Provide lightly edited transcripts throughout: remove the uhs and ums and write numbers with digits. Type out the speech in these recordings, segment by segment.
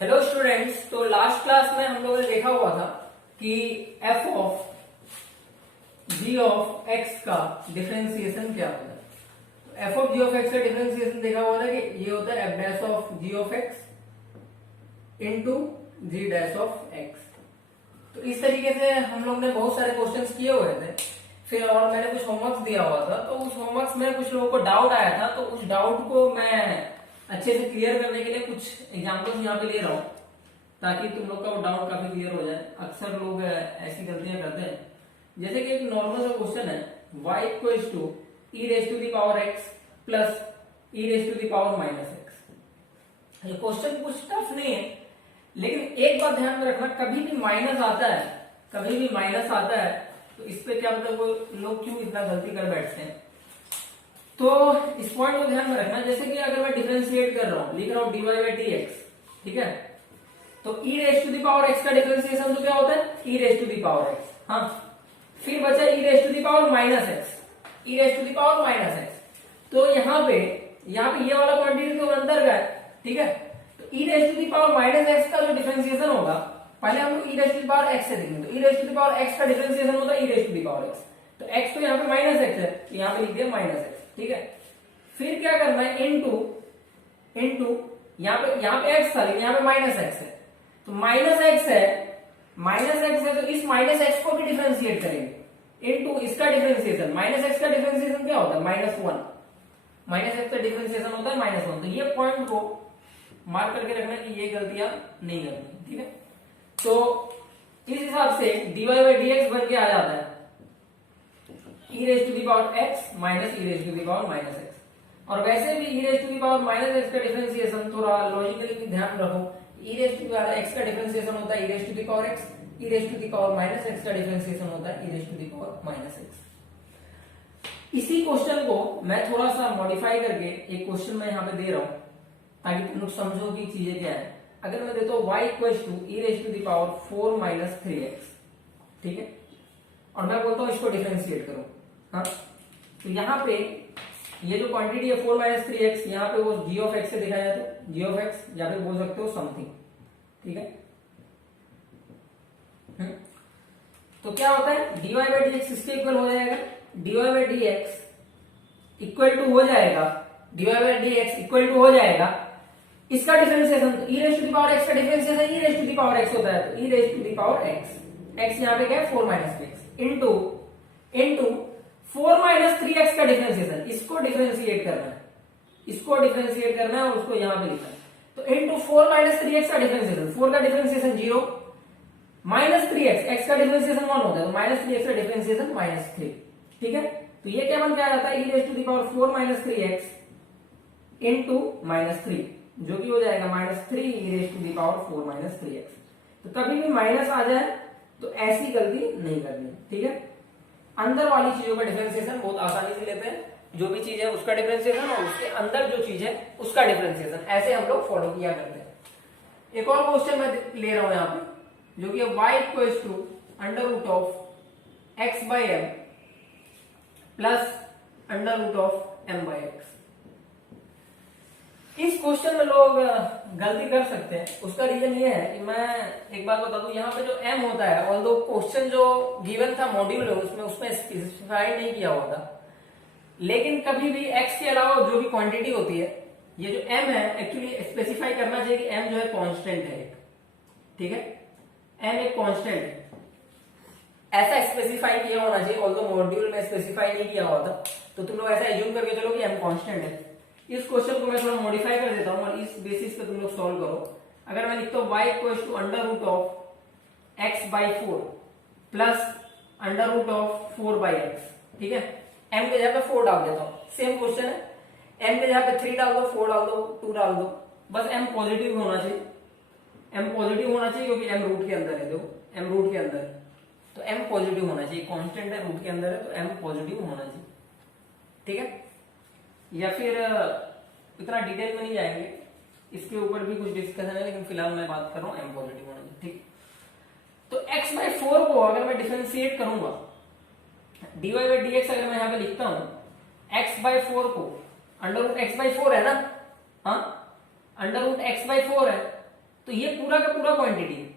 Hello students, तो last class में हम लोगों ने देखा हुआ था कि f of g of x का डिफरेंशिएशन क्या होता है। तो f of g of x का डिफरेंशिएशन देखा हुआ था कि ये होता है f dash of g of x into g dash of x. तो इस तरीके से हम लोग ने बहुत सारे क्वेश्चंस किए हुए थे। फिर और मैंने कुछ होमवर्क दिया हुआ था, तो उस होमवर्क में कुछ लोगों को डाउट आया था, तो उस डाउट को मैं अच्छे से क्लियर करने के लिए कुछ एग्जांपल्स यहाँ पे ले रहा हूँ ताकि तुम लोग का वो डाउट काफी क्लियर हो जाए। अक्सर लोग ऐसी गलतियां करते हैं, जैसे कि एक नॉर्मल सा क्वेश्चन है y equals to e raise to the power x plus e raise to the power minus x. ये क्वेश्चन कुछ टफ नहीं है, लेकिन एक बात ध्यान में रखना, कभी भी माइनस आता है तो इस पे क्या मतलब वो लोग क्यों इतना गलती कर बैठते हैं। तो इस पॉइंट को ध्यान में रखना, जैसे कि अगर मैं डिफरेंशिएट कर रहा हूं, लिख रहा हूं dy बाई डी एक्स, ठीक है, तो e raise to the power x का डिफरेंशिएशन तो क्या होता है e raise to the power x। हाँ, फिर बचा e raise to the power minus x, e raise to the power minus x. तो यहाँ पे ये वाला क्वांटिटी तो अंदर का है, ठीक है, तो e raise to the power minus x का जो डिफरेंशिएशन होगा, पहले हम लोग e raise to the power x से देखेंगे। तो e raise to the power x का डिफरेंशिएशन होता है e raise to the power x। तो x तो यहाँ पे माइनस एक्स है, यहाँ पे लिख दिया माइनस एक्स, ठीक है। फिर क्या करना है, इनटू यहाँ पे x था लेकिन यहाँ पे माइनस एक्स है, तो माइनस एक्स है तो इस माइनस एक्स को भी डिफरेंशिएट करेंगे इनटू इसका डिफरेंशिएशन। माइनस एक्स का डिफरेंशिएशन क्या होता है माइनस वन, माइनस एक्स का डिफरेंशिएशन होता है माइनस वन। तो ये पॉइंट को मार्क करके रखना कि ये गलतियां नहीं करनी, ठीक है। तो इस हिसाब से dy बाई डी एक्स बन के आ जाता है e raise to the power x माइनस e raise to the power minus x. और वैसे भी e raise to the power minus x का डिफरेंशिएशन थोड़ा लॉजिकली भी ध्यान रखो, e raise to the power x का डिफरेंशिएशन होता है e raise to the power x, e raise to the power minus x का डिफरेंशिएशन होता है e raise to the power minus x. इसी क्वेश्चन को मैं थोड़ा सा मॉडिफाई करके एक क्वेश्चन मैं यहाँ पे दे रहा हूं ताकि तुम लोग समझो कि चीजें क्या है। अगर मैं देता हूं y equals to e raise to the power 4 minus 3x, ठीक है, और मैं बोलता हूं इसको डिफरेंशिएट करो। हाँ, तो यहाँ पे ये जो क्वांटिटी है 4 माइनस 3x, यहाँ पे वो g ऑफ x से दिखाया जाता है, g ऑफ x, या फिर बोल सकते हो समथिंग, ठीक है। तो क्या होता है dy बाई डी एक्स इसके इक्वल हो जाएगा, dy by d x equal to हो जाएगा, dy by d x equal to हो जाएगा इसका डिफरेंशिएशन। तो e raise to the power x का differentiation e raise to the power x होता है, तो e raise to the power x यहाँ पे क्या है 4 minus 3x into 4 minus 3x का डिफरेंशिएशन, इसको डिफरेंशिएट करना है और उसको यहाँ पे लिखना है। तो इनटू 4 माइनस 3x का डिफरेंशिएशन, 4 का डिफरेंशिएशन 0 माइनस 3x, x का डिफरेंशिएशन 1 होता है, तो माइनस 3x का डिफरेंशिएशन माइनस 3, ठीक है। तो ये क्या बन के आ जाता है e raise to the power 4 minus 3x into minus 3, जो कि हो जाएगा minus 3 e raise to the power 4 minus 3x। तो कभी भी माइनस आ जाए तो ऐसी गलती नहीं करनी, ठीक है। अंदर वाली चीजों का डिफरेंशिएशन बहुत आसानी से लेते हैं, जो भी चीज है उसका डिफरेंशिएशन और उसके अंदर जो चीज है उसका डिफरेंशिएशन, ऐसे हम लोग फॉलो किया करते हैं। एक और क्वेश्चन मैं ले रहा हूं यहाँ पे, जो कि y equals to under root of x by m plus under root of m by x. इस क्वेश्चन में लोग गलती कर सकते हैं, उसका रीजन ये है कि मैं एक बात बता दूं, यहाँ पे जो m होता है, ऑल्दो क्वेश्चन जो गिवन था मॉड्यूल है उसमें स्पेसिफाई नहीं किया हुआ था, लेकिन कभी भी x के अलावा जो भी क्वांटिटी होती है, ये जो m है एक्चुअली स्पेसिफाई करना चाहिए कि m जो है कांस्टेंट है एक, ठीक है, m एक कांस्टेंट है, ऐसा स्पेसिफाई किया होना चाहिए। ऑल्दो मॉड्यूल में स्पेसिफाई नहीं किया हुआ था, तो तुम लोग ऐसा एज्यूम करके चलो कि m कांस्टेंट है। इस क्वेश्चन को मैं थोड़ा मॉडिफाई कर देता हूं और इस बेसिस पे तुम लोग सॉल्व करो। अगर मैं लिखता हूं y equals to under root of x by 4 plus under root of 4 by x, ठीक है, m के जगह पे 4 डाल देता हूं, सेम क्वेश्चन है, m के जगह पे 3 डाल दो, 4 डाल दो, 2 डाल दो, बस m पॉजिटिव होना चाहिए, m पॉजिटिव होना चाहिए क्योंकि m रूट के अंदर है, देखो m रूट के अंदर है, तो m पॉजिटिव होना चाहिए, कांस्टेंट है रूट के अंदर है, तो m पॉजिटिव होना चाहिए, ठीक है। या फिर इतना डिटेल में नहीं जाएंगे, इसके ऊपर भी कुछ डिस्कशन है, लेकिन फिलहाल मैं बात कर रहा हूँ m पॉजिटिव होना चाहिए, ठीक। तो x बाई 4 को अगर मैं डिफरेंशिएट करूंगा, dy बाई डी एक्स अगर मैं यहाँ पे लिखता हूं x बाई 4 को, अंडर रूट x बाई 4 है ना, हाँ, अंडर रूट x बाई 4 है, तो ये पूरा का पूरा क्वांटिटी है,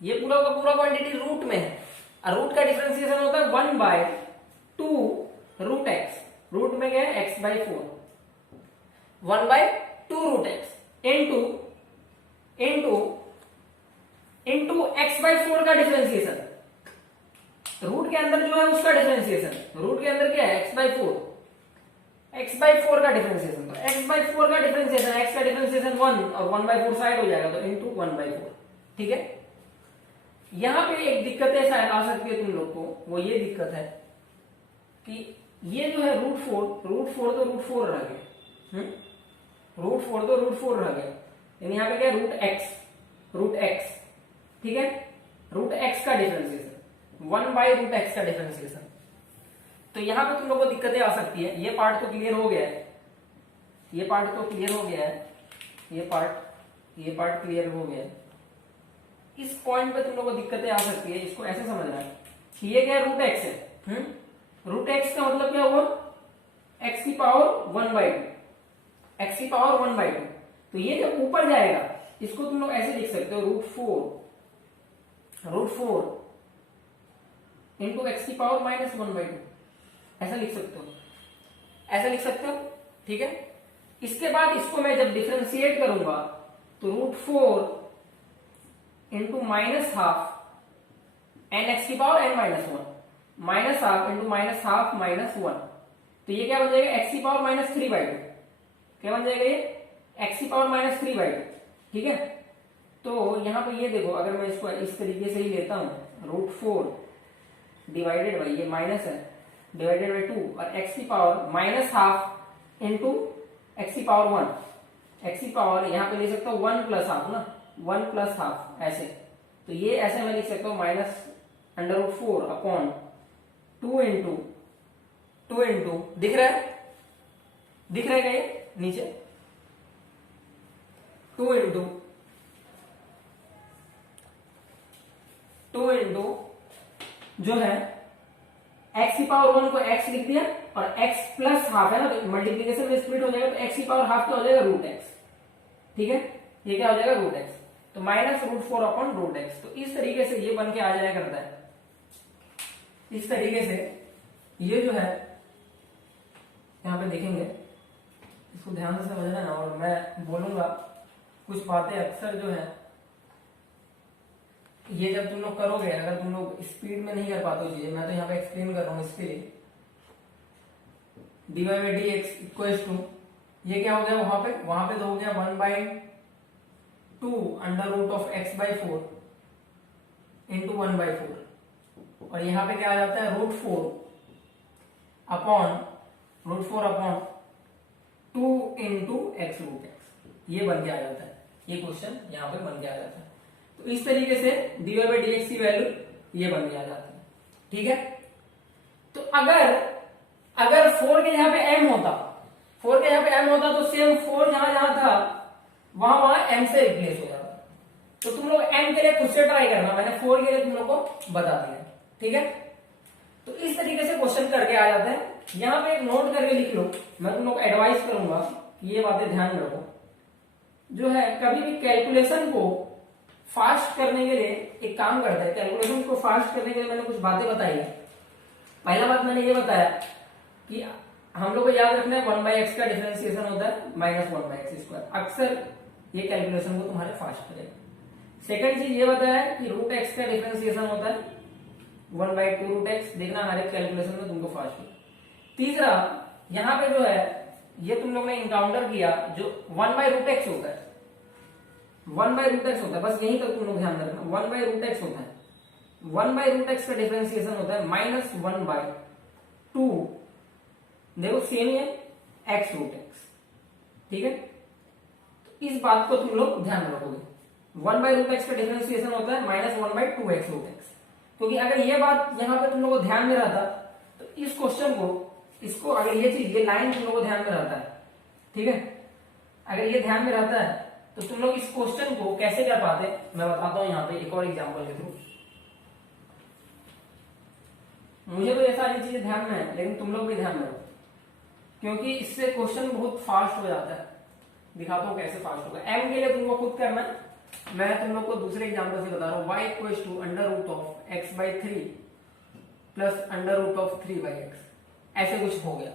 ये पूरा का पूरा क्वांटिटी रूट में है, और रूट का डिफरेंशिएशन होता है 1/2 रूट एक्स। रूट में क्या है, x/4, 1/2 root x into x/4 का डिफरेंशिएशन। रूट के अंदर जो है उसका डिफरेंशिएशन, रूट के अंदर क्या है, x/4 का डिफरेंशिएशन। तो x/4 का डिफरेंशिएशन, x का डिफरेंशिएशन 1 और 1/4 साइड हो जाएगा, तो इंटू 1/4। ठीक है। यहां पे एक दिक्कत ऐसा आ सकती है तुम लोग को, वो ये दिक्कत है कि ये जो है रूट फोर तो रूट 4 रह गए, रूट 4 रह गए, यानी यहाँ पे क्या रूट एक्स, ठीक है, रूट एक्स का डिफरेंशिएशन 1/√x का डिफरेंशिएशन। तो यहां पे तुम लोग को दिक्कतें आ सकती है। ये पार्ट तो क्लियर हो गया है, ये पार्ट तो क्लियर हो गया है, ये पार्ट क्लियर हो गया है। इस पॉइंट पे तुम लोग को दिक्कतें आ सकती है, इसको ऐसे समझना है कि ये क्या रूट एक्स है, रूट एक्स का मतलब क्या हुआ, x की पावर 1/2, x की पावर 1/2। तो ये जब ऊपर जाएगा इसको तुम लोग ऐसे लिख सकते हो, रूट फोर इंटू एक्स की पावर -1/2, ऐसा लिख सकते हो, ऐसा लिख सकते हो। ठीक है। इसके बाद इसको मैं जब डिफरेंशिएट करूंगा तो रूट 4 इंटू -12 एन एक्स की पावर n-1, -12 इंटू -12 -1, तो ये क्या बन जाएगा, x की पावर -3/2। क्या बन जाएगा ये, x की पावर -3/2। ठीक है। तो यहां पे ये देखो, अगर मैं इसको इस तरीके से ही लेता हूं, रूट 4 डिवाइडेड बाई, ये माइनस है, डिवाइडेड बाई 2, और x की पावर -12 इंटू x की पावर 1, x की पावर यहां पे ले सकता हूं 1 + ½ ना, 1 + ½ ऐसे। तो ये ऐसे मैं लिख सकता हूं -√4 अपॉन 2 इंटू दिख रहा है क्या ये नीचे, 2 इंटू जो है x की पावर 1 को x लिख दिया, और x + ½ है ना, तो मल्टीप्लीकेशन में स्प्लिट हो जाएगा, तो x की पावर ½ क्या हो जाएगा, रूट x। ठीक है। ये क्या हो जाएगा, रूट x, तो -√4 अपॉन रूट x। तो इस तरीके से ये बन के आ जाया करता है, इस तरीके से ये जो है यहां पे देखेंगे, इसको ध्यान से समझना है, और मैं बोलूंगा कुछ बातें अक्सर जो है ये जब तुम लोग करोगे, अगर तुम लोग स्पीड में नहीं कर पाते हो चीजें, मैं तो यहाँ पे एक्सप्लेन कर रहा हूँ इसके लिए। dy/dx इक्वल टू, ये क्या हो गया वहां पे तो हो गया 1/2 √x/4 इंटू 1/4, और यहाँ पे क्या आ जाता है, रूट 4 अपॉन 2 इंटू x√x। ये बन के आ जाता है, ये क्वेश्चन यहाँ पे बन के आ जाता है। तो इस तरीके से dy/dx की वैल्यू ये बन के आ जाती है। ठीक है। तो अगर 4 के यहाँ पे m होता, 4 के यहाँ पे m होता, तो सेम 4 जहां था वहां m से रिप्लेस हो जाता। तो तुम लोग m के लिए खुद से ट्राई करना, मैंने 4 के लिए तुम लोग को बता दिया। ठीक है। तो इस तरीके से क्वेश्चन करके आ जाते हैं। यहां पे एक नोट करके लिख लो, मैं तुम लोग एडवाइस करूंगा कि ये बातें ध्यान में रखो। जो है कभी भी कैलकुलेशन को फास्ट करने के लिए एक काम करता है, कैलकुलेशन को फास्ट करने के लिए मैंने कुछ बातें बताई है। पहला बात मैंने ये बताया कि हम लोग को याद रखना है 1/x का डिफरेंशिएशन होता है -1/x²। अक्सर ये कैलकुलेशन को तुम्हारे फास्ट करेगा। सेकंड चीज ये बताया कि √x का डिफरेंशिएशन होता है 1/2 √x। देखना हर एक कैलकुलेशन में तुमको फास्ट हो। तीसरा, यहां पे जो है ये तुम लोग ने इनकाउंटर किया, जो 1/√x होता है, 1/√x होता है, बस यहीं तक तुम लोग ध्यान रखना, 1/√x होता है। 1/√x का डिफरेंशिएशन होता है -1/2, देखो सेम है, x√x। ठीक है। तो इस बात को तुम लोग ध्यान रखोगे, 1/√x का डिफरेंशिएशन होता है -1/2 x√x। क्योंकि अगर ये बात यहां पे तुम लोग को ध्यान में रहता, तो इस क्वेश्चन को, इसको अगर ये चीज, ये लाइन तुम लोग को ध्यान में रहता है, ठीक है, अगर ये ध्यान में रहता है, तो तुम लोग इस क्वेश्चन को कैसे कर पाते, मैं बताता हूं यहाँ पे एक और एग्जांपल के थ्रू। मुझे तो ये सारी चीजें ध्यान में है, लेकिन तुम लोग भी ध्यान में रखो, क्योंकि इससे क्वेश्चन बहुत फास्ट हो जाता है। दिखाता हूँ कैसे फास्ट होगा। m के लिए तुमको खुद करना है, मैं तुम लोग को दूसरे एग्जाम्पल से बता रहा हूँ, y equal to under root of x by 3 plus under root of 3 by x, ऐसे कुछ हो गया।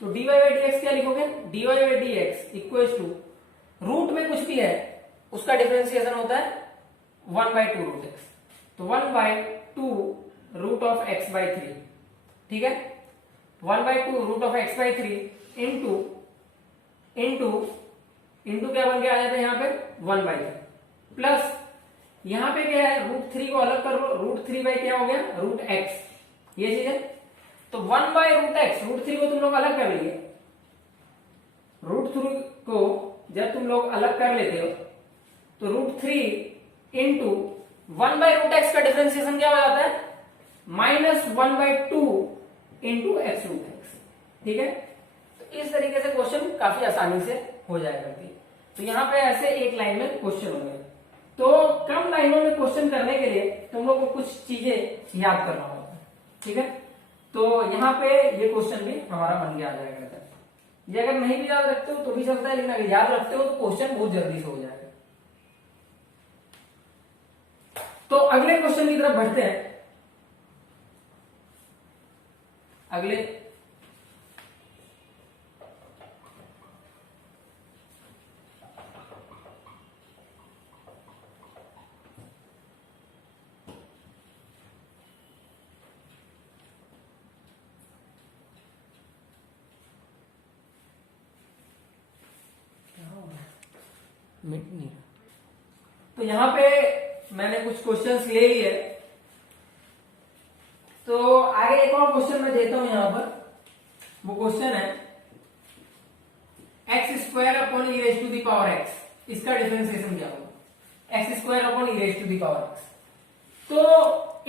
तो dy बाई डी एक्स क्या लिखोगे, dy by d x equal to root में कुछ भी है उसका डिफरेंशिएशन होता है 1 बाई 2 रूट एक्स, तो 1 by 2 root of x by 3, ठीक है, 1 by 2 root of x by 3 into क्या बन के आ जाता है यहाँ पे 1 बाई 3 प्लस यहाँ पे क्या है, रूट 3 को अलग कर लो, रूट 3 बाई क्या हो गया, रूट एक्स, ये चीज है। तो 1 बाई रूट एक्स, रूट 3 को तुम लोग अलग कर लिए, रूट 3 को जब तुम लोग अलग कर लेते हो तो root 3 into 1 by root x का डिफरेंशिएशन क्या हो जाता है, minus 1 by 2 into x root x, ठीक है। तो इस तरीके से क्वेश्चन काफी आसानी से हो जाया करती है। तो यहाँ पे ऐसे एक लाइन में क्वेश्चन होंगे। तो कम लाइनों में क्वेश्चन करने के लिए तुम लोग को कुछ चीजें याद करना होगा, ठीक है। तो यहाँ पे ये क्वेश्चन भी हमारा बन के आ जाया करता है। ये अगर नहीं भी याद रखते हो तो भी चलता है, लेकिन अगर याद रखते हो तो क्वेश्चन बहुत जल्दी से हो जाएगा। तो अगले क्वेश्चन की तरफ बढ़ते हैं। अगले मिट नहीं, तो यहां पे मैंने कुछ क्वेश्चंस ले लिए। तो आगे एक और क्वेश्चन मैं देता हूं यहां पर। वो क्वेश्चन है x square upon e raise to the power x, इसका डिफरेंशिएशन क्या होगा, x square upon e raise to the power x. तो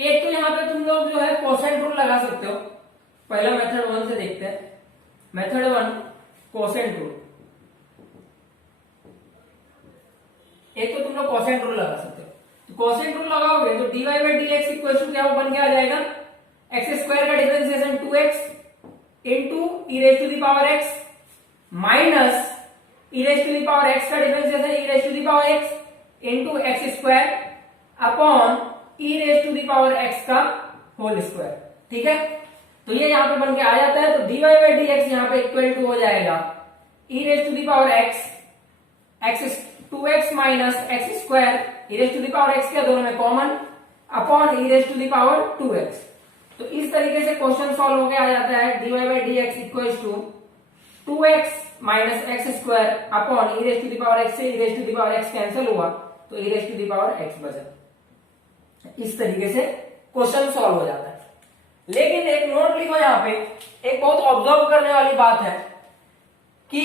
एक तो यहां पे तुम लोग जो है कोसेंट रूल लगा सकते हो। पहला मेथड 1 से देखते हैं। मेथड 1 कोसेंट रूल, एक तो तुम लोग कोसेंट रूल लगा सकते हो। तो कोसेंट रूल लगाओगे तो dy by d x equal to क्या बन के आ जाएगा, एक्स स्क्वायर का differentiation 2x into e raise to the power x minus e raise to the power x का differentiation e raise to the power x into x square upon e raise to the power x का whole square, ठीक है। तो ये यहाँ पे बन के आ जाता है। तो dy बाई डी एक्स यहाँ पे इक्वल टू हो जाएगा e raise to the power x 2x minus x square e raise to the power x, क्या दोनों में common, upon e raise to the power 2x। तो इस तरीके से क्वेश्चन सॉल्व होके आ जाता है dy by d x equal to 2x minus x square upon e raise to the power x से e raise to the power x cancel हुआ तो e raise to the power x बचा। इस तरीके से क्वेश्चन सॉल्व हो जाता है। लेकिन एक नोट लिखो यहाँ पे, एक बहुत ऑब्जर्व करने वाली बात है कि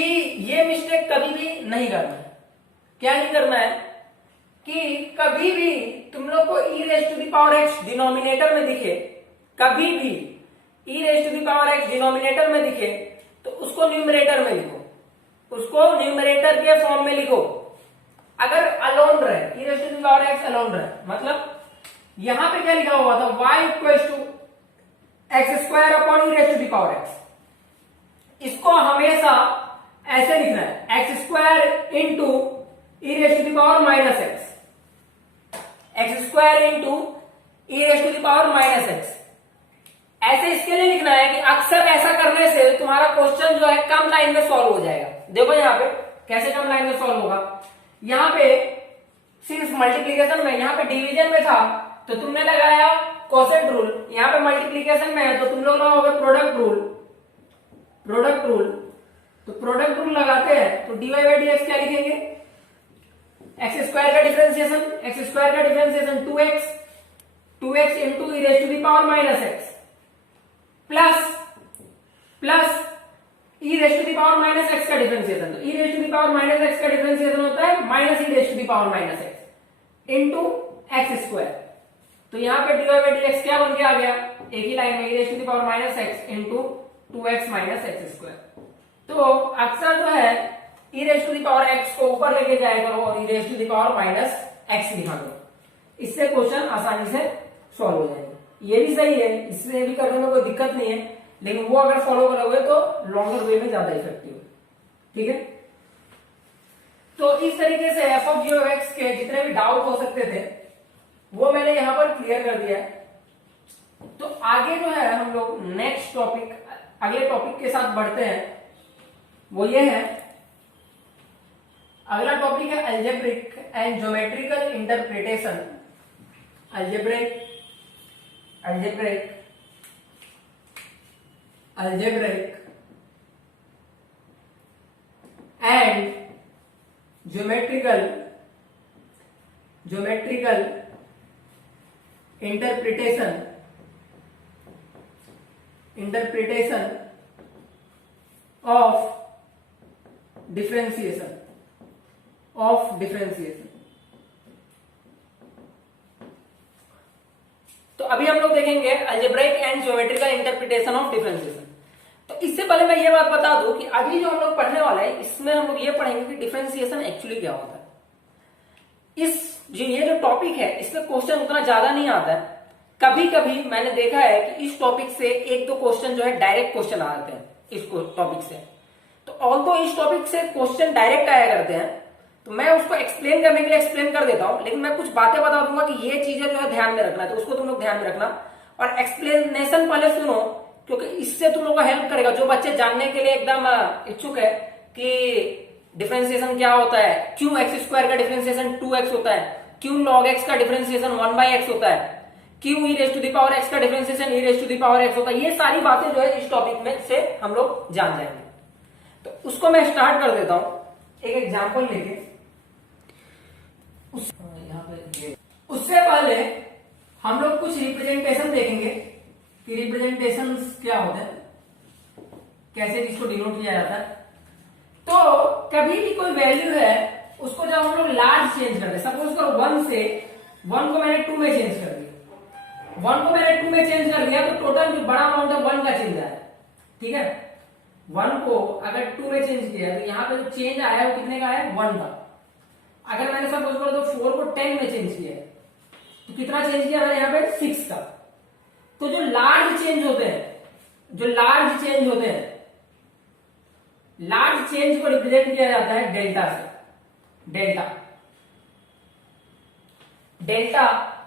ये मिस्टेक कभी भी नहीं करना है। क्या नहीं करना है कि कभी भी तुम लोग को e raise to the power x denominator में दिखे, कभी भी e raise to the power x denominator में दिखे तो उसको न्यूमरेटर में लिखो, उसको न्यूमरेटर के फॉर्म में लिखो। अगर अलोन रहे, e raise to the power x alone रहे, मतलब यहां पे क्या लिखा हुआ था, y equal to x square upon e raise to the power x, इसको हमेशा ऐसे लिखना है, x square into e raise to the power minus x square into e raise to the power minus x. ऐसे इसके लिए लिखना है कि अक्सर ऐसा करने से तुम्हारा क्वेश्चन जो है कम लाइन में सॉल्व हो जाएगा। देखो यहाँ पे कैसे कम लाइन में सॉल्व होगा। यहाँ पे सिर्फ मल्टीप्लीकेशन में, यहाँ पे डिवीजन में था तो तुमने लगाया कोसेंट रूल, यहाँ पे मल्टीप्लीकेशन में है तो तुम लोग लगाओगे प्रोडक्ट रूल। तो प्रोडक्ट रूल लगाते हैं तो dy बाई डी एक्स क्या लिखेंगे, एक्स स्क्वायर का differentiation 2x into e raise to the power minus x plus e raise to the power minus x का डिफरेंशिएशन। तो e raise to the power minus x का differentiation होता है minus e raise to the power minus x into x square. तो यहाँ पे dy by d x क्या बन के आ गया, एक ही लाइन में e raise to the power minus x into 2x minus x square. तो अक्सर जो है e raise to the power x को ऊपर लेके जाया करो और e raise to the power minus x लिखा करो, इससे क्वेश्चन आसानी से सॉल्व हो जाएंगे। ये भी सही है, इससे भी करने में कोई दिक्कत नहीं है, लेकिन वो अगर फॉलो करोगे तो लॉन्गर वे में ज्यादा इफेक्टिव है, ठीक है। तो इस तरीके से f of g of x के जितने भी डाउट हो सकते थे वो मैंने यहां पर क्लियर कर दिया है। तो आगे जो है हम लोग नेक्स्ट टॉपिक, अगले टॉपिक के साथ बढ़ते हैं, वो ये है, अगला टॉपिक है algebraic and geometrical interpretation. Algebraic and geometrical interpretation of differentiation. तो अभी हम लोग देखेंगे algebraic and geometrical interpretation of differentiation. तो इससे पहले मैं ये बात बता दूं कि अभी जो हम लोग पढ़ने वाले हैं इसमें हम लोग ये पढ़ेंगे कि डिफरेंशिएशन एक्चुअली क्या होता है। ये जो टॉपिक है इसमें क्वेश्चन उतना ज्यादा नहीं आता है। कभी कभी मैंने देखा है कि इस टॉपिक से एक दो क्वेश्चन जो है डायरेक्ट क्वेश्चन आ जाते हैं इस टॉपिक से। तो ऑल्दो इस टॉपिक से क्वेश्चन डायरेक्ट आया करते हैं तो मैं उसको एक्सप्लेन करने के लिए एक्सप्लेन कर देता हूं, लेकिन मैं कुछ बातें बता दूंगा कि ये चीजें जो है ध्यान में रखना है, तो उसको तुम लोग ध्यान में रखना और एक्सप्लेनेशन पहले सुनो, क्योंकि इससे तुम लोग को हेल्प करेगा। जो बच्चे जानने के लिए एकदम इच्छुक है कि डिफरेंशिएशन क्या होता है, क्यों एक्स स्क्वायर का डिफरेंशिएशन 2x होता है, क्यों log x का डिफरेंशिएशन 1/x होता है, क्यों e raise to the power x का differentiation e raise to the power x होता है, ये सारी बातें जो है इस टॉपिक में से हम लोग जान जाएंगे। तो उसको मैं स्टार्ट कर देता हूं एक एग्जांपल लेके। उससे पहले हम लोग कुछ रिप्रेजेंटेशन देखेंगे कि रिप्रेजेंटेशन क्या होते हैं, कैसे इसको डिनोट किया जाता है। तो कभी भी कोई वैल्यू है उसको जब हम लोग लार्ज चेंज करते हैं, सपोज करो 1 से 1 को मैंने 2 में चेंज कर दिया, 1 को मैंने 2 में चेंज कर दिया तो टोटल जो बड़ा अमाउंट है 1 का चेंज आया, ठीक है। 1 को अगर 2 में चेंज किया तो यहाँ पे जो चेंज आया है वो कितने का है, 1 का। अगर मैंने सपोज करो तो 4 को 10 में चेंज किया तो कितना चेंज किया मैंने यहाँ पे, 6 का। तो जो लार्ज चेंज होते हैं, लार्ज चेंज को रिप्रेजेंट किया जाता है डेल्टा से। डेल्टा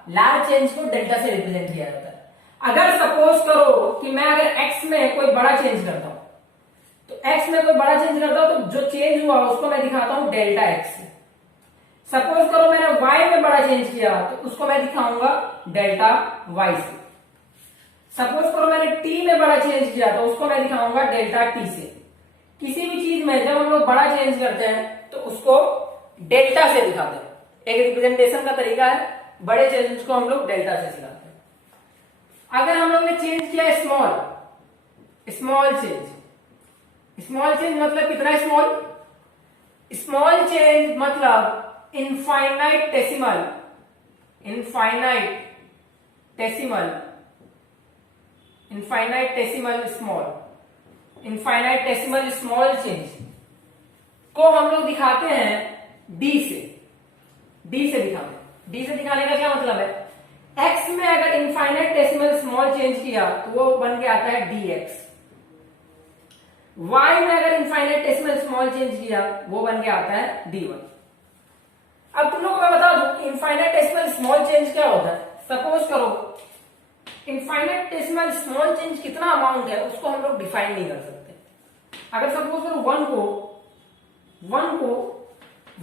लार्ज चेंज को डेल्टा से रिप्रेजेंट किया जाता है। अगर सपोज करो कि मैं अगर x में कोई बड़ा चेंज करता हूं तो x में कोई बड़ा चेंज करता हूं तो जो चेंज हुआ उसको मैं दिखाता हूं डेल्टा x से। सपोज करो मैंने y में बड़ा चेंज किया तो उसको मैं दिखाऊंगा डेल्टा y से। सपोज करो मैंने t में बड़ा चेंज किया तो उसको मैं दिखाऊंगा डेल्टा t से। किसी भी चीज में जब हम लोग बड़ा चेंज करते हैं तो उसको डेल्टा से दिखाते हैं, एक रिप्रेजेंटेशन का तरीका है, बड़े चेंजेस को हम लोग डेल्टा से दिखाते हैं। अगर हम लोग ने चेंज किया स्मॉल चेंज मतलब कितना स्मॉल चेंज मतलब इनफाइनाइट स्मॉल चेंज को हम लोग दिखाते हैं डी से दिखाते हैं। डी से दिखाने का क्या मतलब है, एक्स में अगर इनफाइनाइटेसिमल स्मॉल चेंज किया तो वो बन के आता है dx, y में अगर इनफाइनाइटेसिमल स्मॉल चेंज किया वो बन के आता है dy। अब तुम लोग को मैं बता दूं कि इनफाइनाइटेसिमल स्मॉल चेंज क्या होता है। सपोज करो इनफाइनाइटेसिमल स्मॉल चेंज कितना अमाउंट है उसको हम लोग डिफाइन नहीं कर सकते। अगर सपोज करो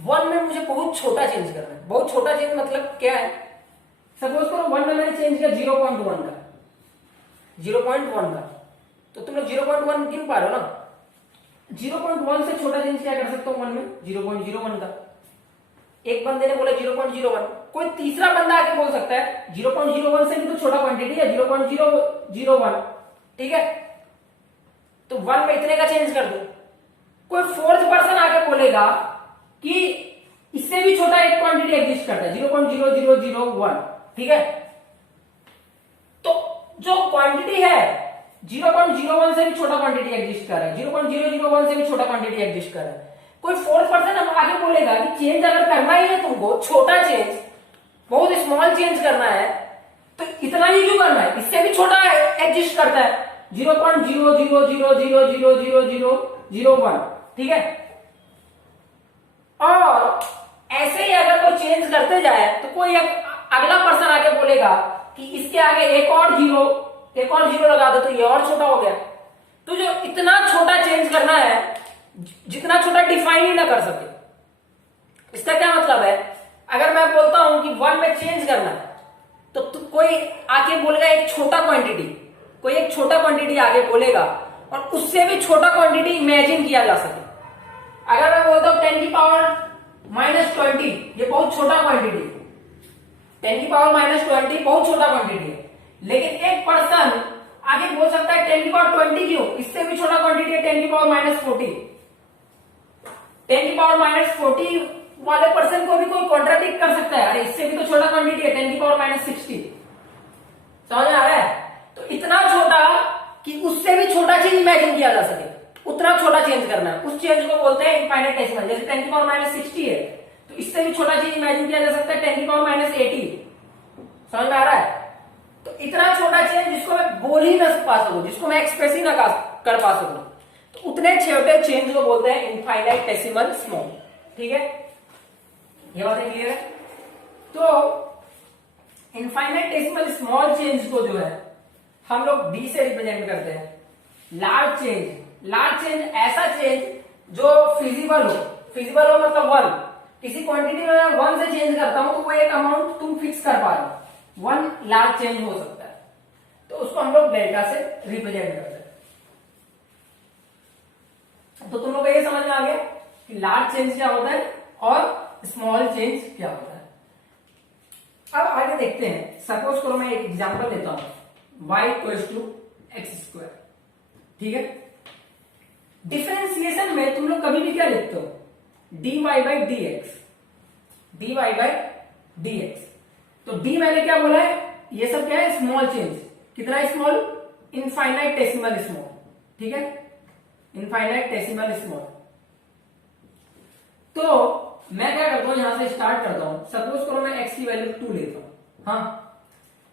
1 में मुझे बहुत छोटा चेंज करना है, बहुत छोटा चेंज मतलब क्या है, सपोज करो 1 में मैंने चेंज किया 0.1 का, तो तुम लोग 0.1 गिन पा रहे हो ना। 0.1 से छोटा चेंज क्या कर सकता हूं 1 में, 0.01 का। एक बंदे ने बोला 0.01, कोई तीसरा बंदा आके बोल सकता है 0.01 से भी तो छोटा क्वांटिटी है 0.001, ठीक है। तो 1 में इतने का चेंज कर दो। कोई फोर्थ पर्सन आके बोलेगा कि इससे भी छोटा एक क्वांटिटी एग्जिस्ट करता है 0.0001, ठीक है। तो जो क्वांटिटी है 0.01 से भी छोटा क्वांटिटी एग्जिस्ट कर रहा है, 0.001 से भी छोटा क्वांटिटी एग्जिस्ट कर रहा है। कोई फोर्थ पर्सन अब आगे बोलेगा कि चेंज अगर करना ही है तुमको, छोटा चेंज, बहुत स्मॉल चेंज करना है तो इतना ही क्यों करना है, इससे भी छोटा एग्जिस्ट करता है 0.000000001, ठीक है। और चेंज करते जाए तो कोई अगला पर्सन आके बोलेगा कि इसके आगे एक और जीरो लगा दो तो ये और छोटा हो गया। तो जो इतना छोटा चेंज करना है, जितना छोटा डिफाइन ही ना कर सके। इसका क्या मतलब है, अगर मैं बोलता हूं कि 1 में चेंज करना है तो कोई आके बोलेगा एक छोटा क्वांटिटी, कोई एक छोटा क्वांटिटी आगे बोलेगा और उससे भी छोटा क्वांटिटी इमेजिन किया जा सके। अगर मैं बोलता हूं 10 की पावर -20, ये बहुत छोटा क्वांटिटी है, 10 की पावर -20 बहुत छोटा क्वांटिटी है, लेकिन एक पर्सन आगे बोल सकता है 10 की पावर 20 क्यों, इससे भी छोटा क्वांटिटी है 10 की पावर -40। 10 की पावर -40 वाले पर्सन को भी कोई कॉन्ट्राडिक्ट कर सकता है, अरे इससे भी तो छोटा क्वांटिटी है 10 की पावर -60। समझ आ रहा है? तो इतना छोटा कि उससे भी छोटा चीज इमेजिन किया जा सके, उतना छोटा चेंज करना है, उस चेंज को बोलते हैं इनफाइनेटेसिमल। जैसे 10 की पावर -60 है तो इससे भी छोटा चीज इमेजिन किया जा सकता है 10 की पावर -80। समझ में आ रहा है? तो इतना छोटा चेंज जिसको मैं बोल ही ना पा सकूं, जिसको मैं एक्सप्रेस ही ना कर पा सकूं, तो उतने छोटे चेंज को बोलते हैं इनफाइनेटेसिमल स्मॉल। ठीक है, ये बातें क्लियर है? तो इनफाइनेटेसिमल स्मॉल चेंज को जो है हम लोग डी से रिप्रेजेंट करते हैं। लार्ज चेंज ऐसा चेंज जो फिजिबल हो मतलब 1, किसी क्वांटिटी में मैं 1 से चेंज करता हूं तो वो एक अमाउंट तुम फिक्स कर पा रहे हो, 1 लार्ज चेंज हो सकता है, तो उसको हम लोग डेल्टा से रिप्रेजेंट करते हैं। तो तुम लोग को ये समझ में आ गया कि लार्ज चेंज क्या होता है और स्मॉल चेंज क्या होता है। अब आगे देखते हैं, सपोज करो मैं एक एग्जांपल देता हूं, y = x²। ठीक है, डिफरेंशिएशन में तुम लोग कभी भी क्या लिखते हो, dy/dx, dy/dx। तो d मैंने क्या बोला है, ये सब क्या है, स्मॉल चेंज। कितना स्मॉल, इनफाइनाइटेसिमल स्मॉल। ठीक है, इनफाइनाइटेसिमल स्मॉल। तो मैं क्या करता हूं, यहां से स्टार्ट करता हूं। सपोज करो मैं x की वैल्यू 2 लेता हूं। हाँ,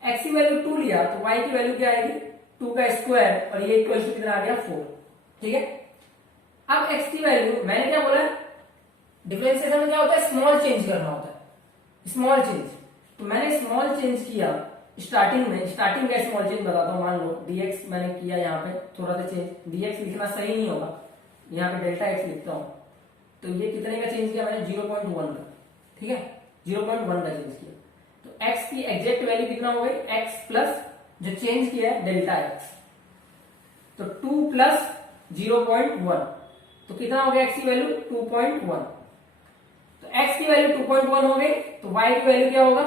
x की वैल्यू 2 लिया तो y की वैल्यू क्या आएगी, 2 का स्क्वायर, और ये इक्वल टू कितना आ गया, 4। ठीक है, अब x की वैल्यू मैंने क्या बोला, डिफरेंशिएशन में क्या होता है, स्मॉल चेंज करना होता है, स्मॉल चेंज। तो मैंने स्मॉल चेंज किया स्टार्टिंग का स्मॉल चेंज बताता हूं। मान लो dx मैंने किया, यहाँ पे थोड़ा सा चेंज, dx लिखना सही नहीं होगा, यहाँ पे डेल्टा x लिखता हूं। तो ये कितने का चेंज किया मैंने, 0.1 का। ठीक है, 0.1 का चेंज किया। तो x की एग्जैक्ट वैल्यू कितना हो गई, x प्लस जो चेंज किया है डेल्टा x, तो 2 प्लस 0.1, तो कितना हो गया x की वैल्यू, 2.1। तो x की वैल्यू 2.1 हो गई, तो y की वैल्यू क्या होगा,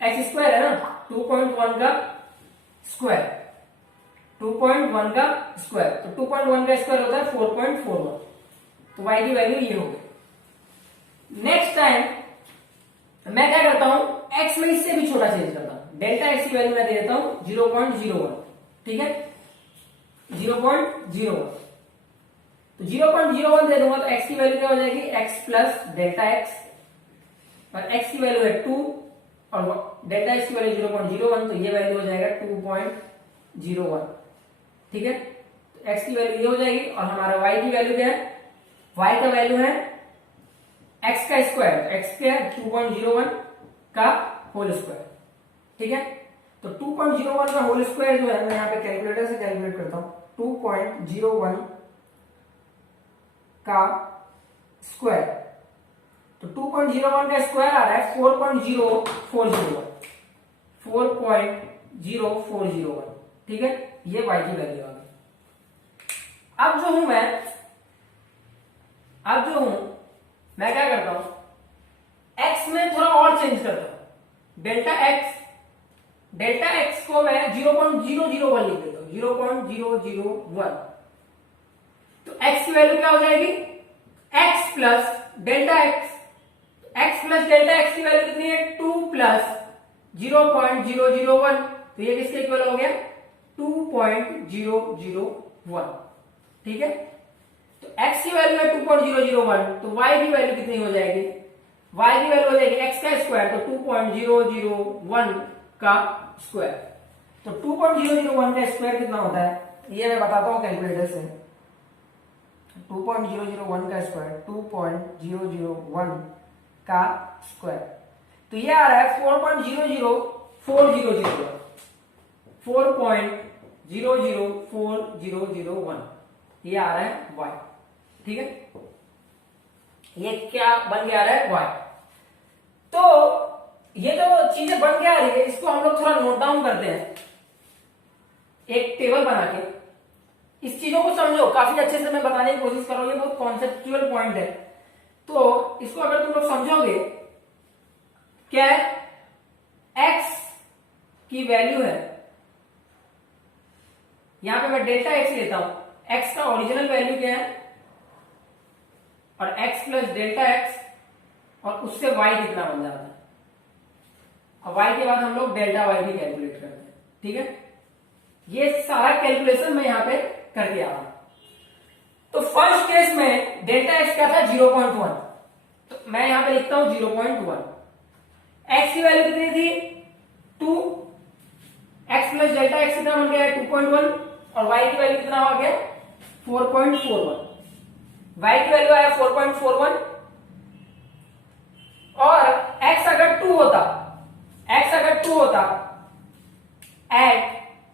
x स्क्वायर है ना, 2.1 का स्क्वायर, 2.1 का स्क्वायर, तो 2.1 का स्क्वायर होता है 4.41। तो y की वैल्यू ये हो गई। नेक्स्ट टाइम मैं क्या करता हूं, x में इससे भी छोटा चेंज करता हूं, डेल्टा x की वैल्यू मैं दे देता हूं 0.01। ठीक है, 0.01। तो 0.01 दे दूंगा तो x की वैल्यू क्या हो जाएगी, x प्लस डेल्टा x, और x की वैल्यू है 2 और डेल्टा x की वैल्यू 0.01, तो ये वैल्यू हो जाएगा 2.01। ठीक है, तो x की वैल्यू ये हो जाएगी, और हमारा y की वैल्यू क्या है, y का वैल्यू है x का स्क्वायर, x क्या है 2.01 का होल स्क्वायर। ठीक है, तो 2.01 का होल स्क्वायर जो है, मैं यहाँ पे कैलकुलेटर से कैलकुलेट करता हूं, 2.01 का स्क्वायर, तो 2.01 का स्क्वायर आ रहा है 4.0401। ठीक है, ये y की वैल्यू आ गई। अब जो हूं मैं क्या करता हूं, x में थोड़ा और चेंज करता हूं, डेल्टा x को मैं 0.001 लिख देता हूं, 0.001। तो x की वैल्यू क्या हो जाएगी, x plus delta x, x plus delta x की वैल्यू कितनी है, 2 प्लस 0.001, तो ये किसके इक्वल हो गया, 2.001। ठीक है, तो x की वैल्यू है 2.001, तो y की वैल्यू कितनी हो जाएगी, y की वैल्यू हो जाएगी x का स्क्वायर, तो 2.001 का स्क्वायर। तो 2.001 का स्क्वायर कितना होता है, ये मैं बताता हूं कैलकुलेटर से। 2.001 का स्क्वायर 2.001 का स्क्वायर। तो ये आ रहा है 4.00400 4.00401, ये आ रहा है y। ठीक है, ये क्या बन के आ रहा है y। तो ये जो चीजें बन के आ रही है इसको हम लोग थोड़ा नोट डाउन करते हैं एक टेबल बना के। इस चीजों को समझो, काफी अच्छे से मैं बताने की कोशिश कर रहा हूं, ये बहुत कॉन्सेप्चुअल पॉइंट है। तो इसको अगर तुम लोग समझोगे, क्या x की वैल्यू है, यहां पे मैं डेल्टा x लेता हूं, x का ओरिजिनल वैल्यू क्या है, और x प्लस डेल्टा x, और उससे y कितना बन जाता है, और y के बाद हम लोग डेल्टा y भी कैलकुलेट करते हैं। ठीक है, ये सारा कैलकुलेशन मैं यहां पे करके आ रहा हूं। तो फर्स्ट केस में डेल्टा x क्या था 0.1, तो मैं यहां पे लिखता हूं 0.1। x की वैल्यू कितनी थी 2, x प्लस डेल्टा x कितना बन गया 2.1, और y की वैल्यू कितना हो गया 4.41। y की वैल्यू आया 4.41, और x अगर 2 होता, एट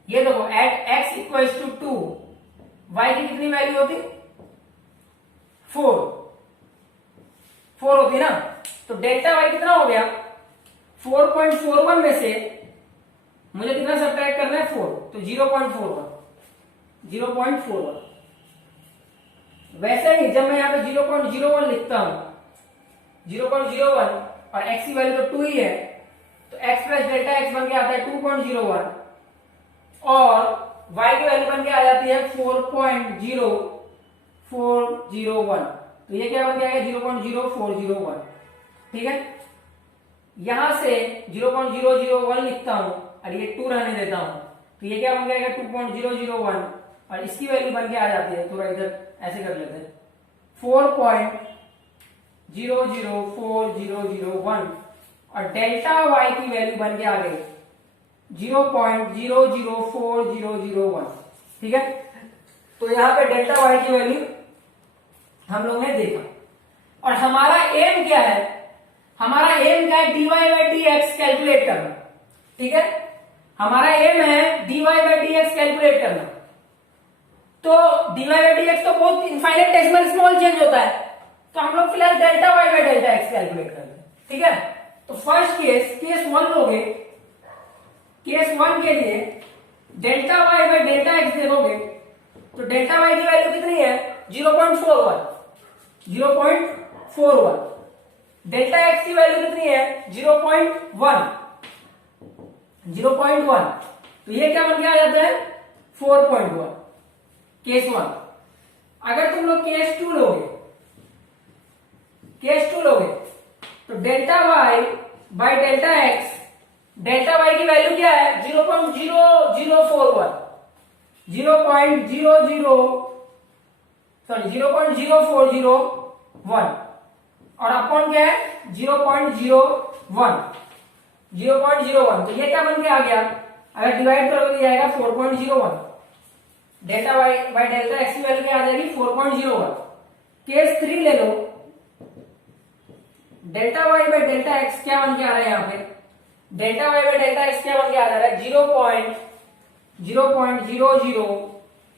ये देखो at x equals to 2, y की कितनी वैल्यू होती 4 होती ना। तो डेल्टा y कितना हो गया 4.41 में से मुझे कितना सब्ट्रैक्ट करना है 4, तो 0.41। वैसे ही जब मैं यहां पे 0.01 लिखता हूं, 0.01, और x की वैल्यू तो 2 ही है, तो x प्लस डेल्टा x बन के आता है 2.01, और y की वैल्यू बन के आ जाती है 4.0401। तो ये क्या बन गया 0.0401। ठीक है, यहां से 0.001 लिखता हूं और ये 2 रहने देता हूं, तो ये क्या बन जाएगा 2.001, और इसकी वैल्यू बन के आ जाती है, थोड़ा इधर ऐसे कर लेते हैं 4.00401, और डेल्टा y की वैल्यू बन के आ गई 0.004001। ठीक है, तो यहां पे डेल्टा y की वैल्यू हम लोग ने देखा, और हमारा एम क्या है, dy by dx कैलकुलेट करना। ठीक है, हमारा एम है dy by dx कैलकुलेट करना। तो dy by dx तो बहुत इनफाइनाइटेसिमल स्मॉल चेंज होता है, तो हम लोग फिलहाल delta y by delta x calculate करते हैं। ठीक है, तो फर्स्ट केस 1 लोगे, केस 1 के लिए delta y by delta x देखोगे, तो डेल्टा y की वैल्यू कितनी है 0.41, डेल्टा x की वैल्यू कितनी है 0.1, तो ये क्या बन के आ जाता है 4.1, केस 1। अगर तुम लोग केस 2 लोगे, तो delta y by delta x, delta y की वैल्यू क्या है 0.0041, 0.0401, और अपॉन क्या है 0.01, तो ये क्या बन के आ गया, अगर डिवाइड करोगे तो आएगा 4.01, delta y by delta x की वैल्यू क्या आ जाएगी 4.01। केस 3 ले लो, delta y by delta x क्या बन के आ रहा है, यहाँ पे delta y by delta x क्या बन के आ रहा है 0.00,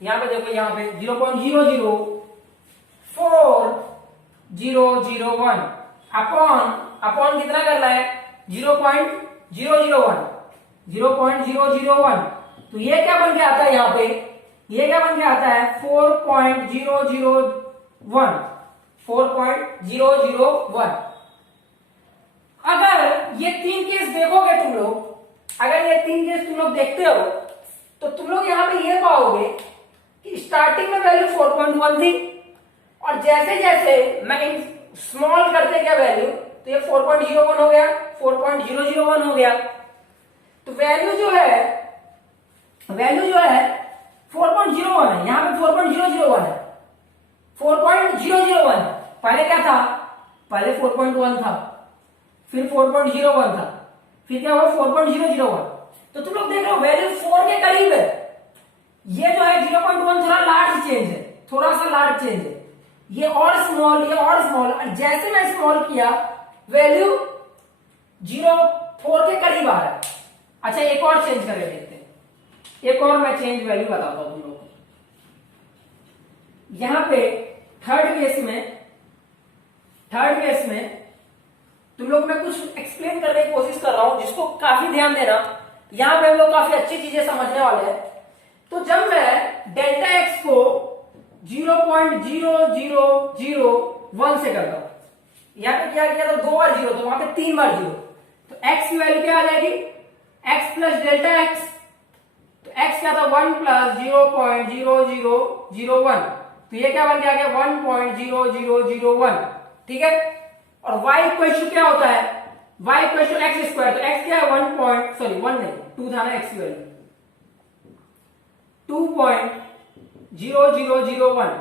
यहाँ पे देखो, यहाँ पे 0.004001 अपॉन कितना करना है 0.001, तो ये क्या बन के आता है, यहाँ पे ये क्या बन के आता है 4.001। अगर ये 3 केस देखोगे तुम लोग, देखते हो, तो तुम लोग यहां पे ये पाओगे कि स्टार्टिंग में वैल्यू 4.1 थी, और जैसे जैसे मैं स्मॉल करते गया वैल्यू, तो ये 4.01 हो गया, 4.001 हो गया। तो वैल्यू जो है 4.01 है, यहां पे 4.001 है, 4.001 पहले क्या था, पहले 4.1 था, फिर 4.01 था, फिर क्या हुआ 4.001। तो तुम लोग देख रहे हो वैल्यू 4 के करीब है। ये जो है 0.1 थोड़ा लार्ज चेंज है, ये और स्मॉल, और जैसे मैं स्मॉल किया वैल्यू 0.4 के करीब आ रहा है। अच्छा एक और चेंज करके देखते हैं, एक और मैं चेंज वैल्यू बताता हूं तुम लोग को। यहां पे थर्ड केस में तुम लोग मैं कुछ एक्सप्लेन करने की कोशिश कर रहा हूं जिसको काफी ध्यान देना। यहां पे हम लोग काफी अच्छी चीजें समझने वाले हैं। तो जब मैं डेल्टा एक्स को 0.0001 से करता हूं, यहां पे क्या किया था 2 बार 0, तो वहां पे 3 बार 0, तो x की वैल्यू क्या आ जाएगी, x प्लस डेल्टा एक्स। तो x क्या था 1 प्लस 0.0001, तो ये क्या बन के आ गया 1.0001, ठीक है। और y इक्वल टू क्या होता है, y equal to x square, तो x क्या है 1 नहीं 2 था ना x की वैल्यू 2.0001,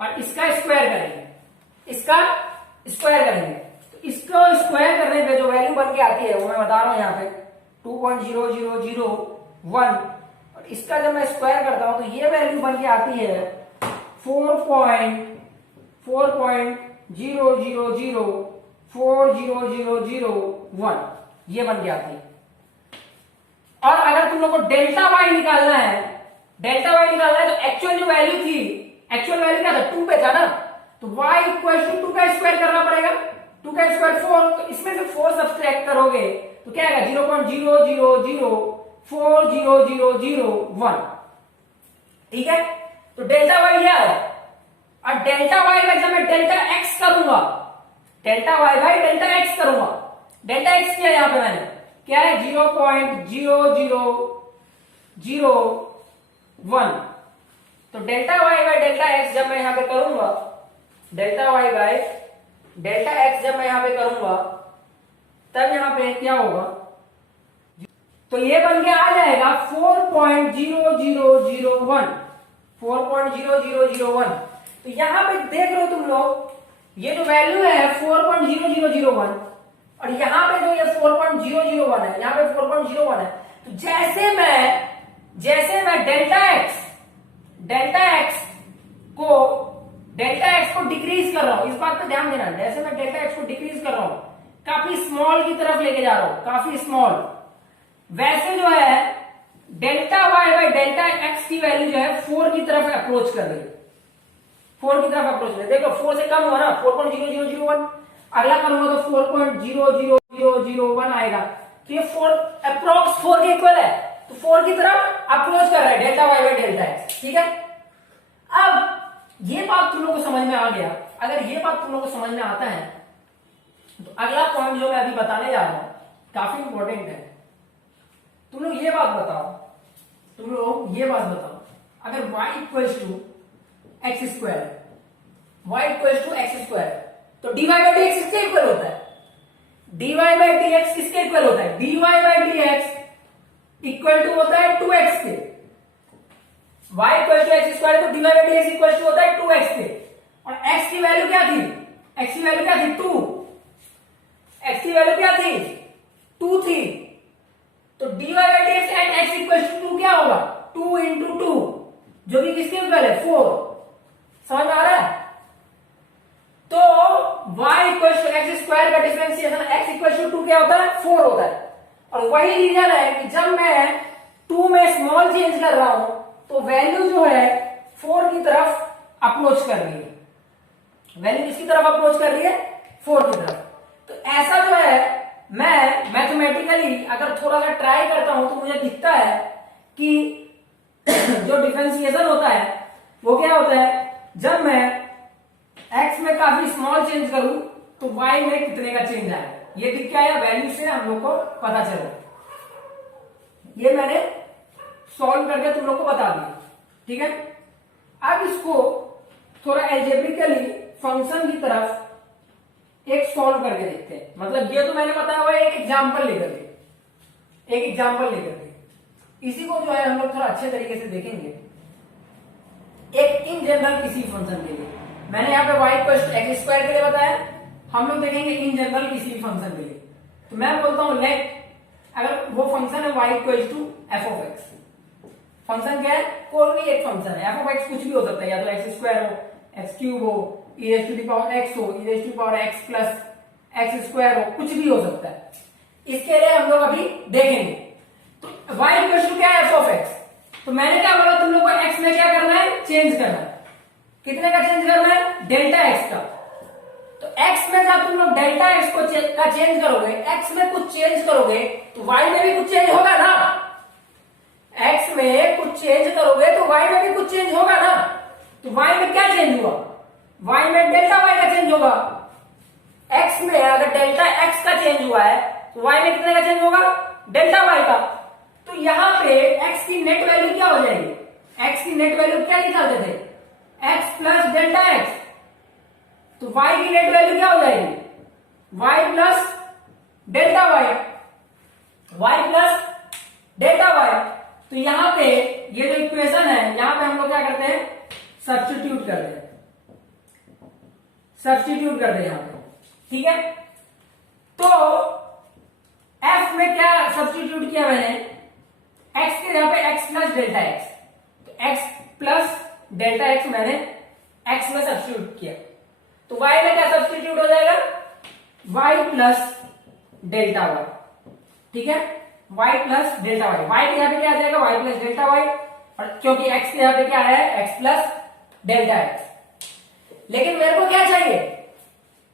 और इसका स्क्वायर करेंगे, तो इसको स्क्वायर करने पे जो वैल्यू बन के आती है वो मैं बता रहा हूं यहाँ पे 2.0001, और इसका जब मैं स्क्वायर करता हूं तो ये वैल्यू बन के आती है 4.40004001, ये बन के आती है। और अगर तुम लोग को डेल्टा वाई निकालना है तो एक्चुअल जो वैल्यू थी, एक्चुअल वैल्यू क्या था 2 पे था ना, तो y इक्वल टू 2 का स्क्वायर करना पड़ेगा, 2 का स्क्वायर 4, तो इसमें से 4 सब्सट्रैक्ट करोगे तो क्या आएगा 0.00040001, ठीक है। तो डेल्टा वाई क्या है, और डेल्टा वाई का जब मैं डेल्टा एक्स करूंगा, delta y by delta x करूंगा, डेल्टा एक्स क्या है यहां पे मैंने क्या है 0.0001, तो delta y by delta x जब मैं यहां पे करूंगा, delta y by delta x जब मैं यहां पे करूंगा तब यहां पे क्या होगा, तो ये बन के आ जाएगा 4.0001। तो यहां पे देख रहे हो तुम लोग, ये जो वैल्यू है 4.0001 और यहां पे जो ये 4.001 है, यहां पे 4.01 है। तो जैसे मैं डेल्टा एक्स को डिक्रीज कर रहा हूं, इस बात पे ध्यान देना, जैसे मैं डेल्टा एक्स को डिक्रीज कर रहा हूं, काफी स्मॉल की तरफ लेके जा रहा हूं, काफी स्मॉल, वैसे जो है delta y by delta x की वैल्यू जो है 4 की तरफ अप्रोच कर रही है, 4 की तरफ अप्रोच कर, देखो 4 से कम हुआ ना 4.0001, अगला करूंगा तो 4.00001 आएगा, तो ये 4 अप्रोक्स 4 के इक्वल है, तो 4 की तरफ अप्रोच कर रहा है delta y by delta x, ठीक है। अब ये बात तुम लोगों को समझ में आ गया। अगर ये बात तुम लोगों को समझ में आता है तो अगला पॉइंट जो मैं अभी बताने जा रहा हूं काफी इंपॉर्टेंट है। तुम लोग ये बात बताओ, अगर y equals to x square, तो dy बाई डी एक्स किसके इक्वल होता है, dy बाई डी एक्स किसके इक्वल होता है, dy by d x equal to होता है 2x के, y equal to x square, तो dy by d x equal to होता है 2x के, और x की वैल्यू क्या थी, 2, x की वैल्यू क्या थी 2 थी, तो dy by d x at x equal to 2 क्या होगा 2 इंटू 2, जो कि किसके इक्वल है 4, समझ में आ रहा है। तो y equal to x square का डिफरेंशिएशन x इक्वल टू 2 क्या होता है 4 होता है, और वही रीजन है कि जब मैं 2 में स्मॉल चेंज कर रहा हूं तो वैल्यू जो है 4 की तरफ अप्रोच कर रही है, वैल्यू किसकी तरफ अप्रोच कर रही है 4 की तरफ। तो ऐसा जो है मैं मैथमेटिकली अगर थोड़ा सा ट्राई करता हूं तो मुझे दिखता है कि जो डिफरेंशिएशन होता है वो क्या होता है, जब मैं x में काफी स्मॉल चेंज करूं तो y में कितने का चेंज आएगा, ये दिख के आया, वैल्यू से हम लोग को पता चला। ये मैंने सॉल्व करके तुम लोग को बता दिया, ठीक है। अब इसको थोड़ा एल्जेब्रिकली फंक्शन की तरफ एक सॉल्व करके देखते हैं, मतलब ये तो मैंने बताया हुआ एक एग्जांपल लेकर के, इसी को जो है हम लोग थोड़ा अच्छे तरीके से देखेंगे। एक इन जनरल किसी फंक्शन के लिए मैंने यहाँ पे y equal to x square के लिए बताया, हम लोग देखेंगे इन जनरल किसी भी फंक्शन के लिए। तो मैं बोलता हूं लेट, अगर वो फंक्शन है y equal to f of x, function क्या है कोई भी एक फंक्शन है, एफ ऑफ एक्स कुछ भी हो सकता है, या तो एक्स स्क्वायर हो, एक्स क्यूब हो, e raise to the power x हो, e raise to the power x plus x square हो, कुछ भी हो सकता है। इसके लिए हम लोग अभी देखेंगे। तो y इक्वल टू क्या है, एफ ऑफ एक्स। तो मैंने क्या बोला, तुम लोग को x में क्या करना है, चेंज करना है। कितने का चेंज करना है, डेल्टा x का। तो x में जब तुम लोग डेल्टा x का चेंज करोगे, x में कुछ चेंज करोगे तो y में भी कुछ चेंज होगा ना। x में कुछ चेंज करोगे तो y में भी कुछ चेंज होगा ना। तो y में क्या चेंज हुआ, y में डेल्टा y का चेंज होगा। x में अगर डेल्टा x का चेंज हुआ है तो y में कितने का चेंज होगा, डेल्टा y का। तो यहां पे x की नेट वैल्यू क्या हो जाएगी, x की नेट वैल्यू क्या निकालते थे, x प्लस डेल्टा x। तो y की नेट वैल्यू क्या हो जाएगी, y plus delta y, y plus delta y। तो यहां पे ये जो इक्वेशन है, यहां पे हम लोग क्या करते हैं, सब्स्टिट्यूट करते हैं, सब्स्टिट्यूट करते हैं यहां पे, ठीक है। तो f में क्या सब्स्टिट्यूट किया मैंने, x के यहां पे x प्लस डेल्टा x। तो x प्लस डेल्टा x मैंने x में सब्स्टिट्यूट किया। तो y में क्या सब्स्टिट्यूट हो जाएगा, y प्लस डेल्टा y, ठीक है, y plus delta y। y के यहां पे क्या आ जाएगा, y प्लस डेल्टा y, और क्योंकि x के यहां पे क्या है, x प्लस डेल्टा x। लेकिन मेरे को क्या चाहिए,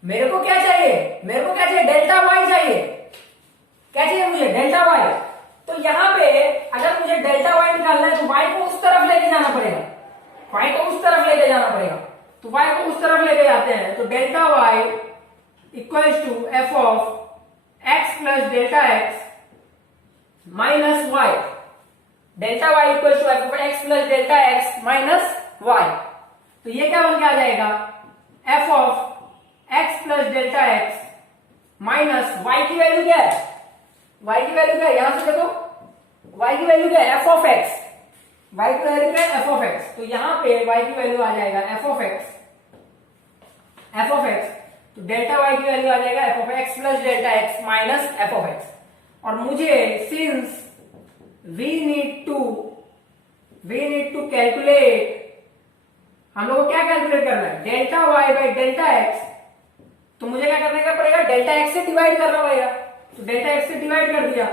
मेरे को क्या चाहिए, मेरे को क्या चाहिए, डेल्टा y चाहिए। क्या चाहिए मुझे, डेल्टा y। तो यहां पे अगर मुझे डेल्टा y निकालना है तो y को उस तरफ लेके जाना पड़ेगा, y को उस तरफ लेके जाना पड़ेगा। तो y को उस तरफ लेके जाते हैं, तो delta y equals to f of x plus delta x minus y. Delta y equals to f of x plus delta x minus y. तो ये क्या बन के आ जाएगा, f of x plus delta x minus y की value क्या है, y की वैल्यू क्या है, यहां से देखो y की वैल्यू क्या है, एफ ऑफ एक्स। y की वैल्यू क्या है, एफ ऑफ एक्स। तो यहां पे y की वैल्यू आ जाएगा f of x, f of x. तो डेल्टा y की वैल्यू आ जाएगा f of x plus delta x minus f of x. और मुझे since we need to calculate, हम लोग को क्या कैलकुलेट करना है, delta y by delta x. तो मुझे क्या करने का पड़ेगा, डेल्टा एक्स से डिवाइड करना पड़ेगा। तो डेल्टा एक्स से डिवाइड कर दिया,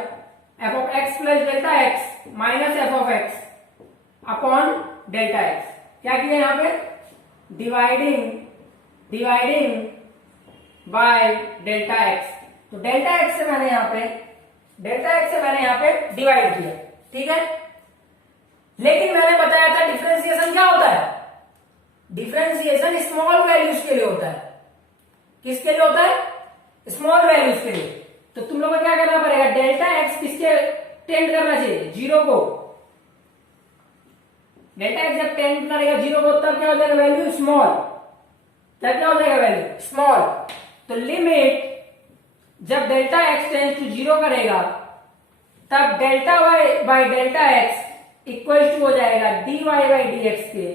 F of x plus delta x minus f of x upon delta x. क्या किया यहां पे, डिवाइडिंग बाय डेल्टा एक्स। तो डेल्टा एक्स से मैंने यहां पे डिवाइड किया, ठीक है। लेकिन मैंने बताया था डिफरेंशिएशन क्या होता है, डिफरेंशिएशन स्मॉल वैल्यूज के लिए होता है। किसके लिए होता है, स्मॉल वैल्यूज के लिए। तो तुम लोग को क्या करना पड़ेगा, डेल्टा एक्स किसके टेंड करना चाहिए, जीरो को। डेल्टा एक्स जब टेंड करेगा जीरो को, तब क्या हो जाएगा, वैल्यू स्मॉल। तब क्या हो जाएगा, वैल्यू स्मॉल। तो लिमिट जब delta x tend to zero करेगा, तब delta y by delta x equal to हो जाएगा d y by d x के,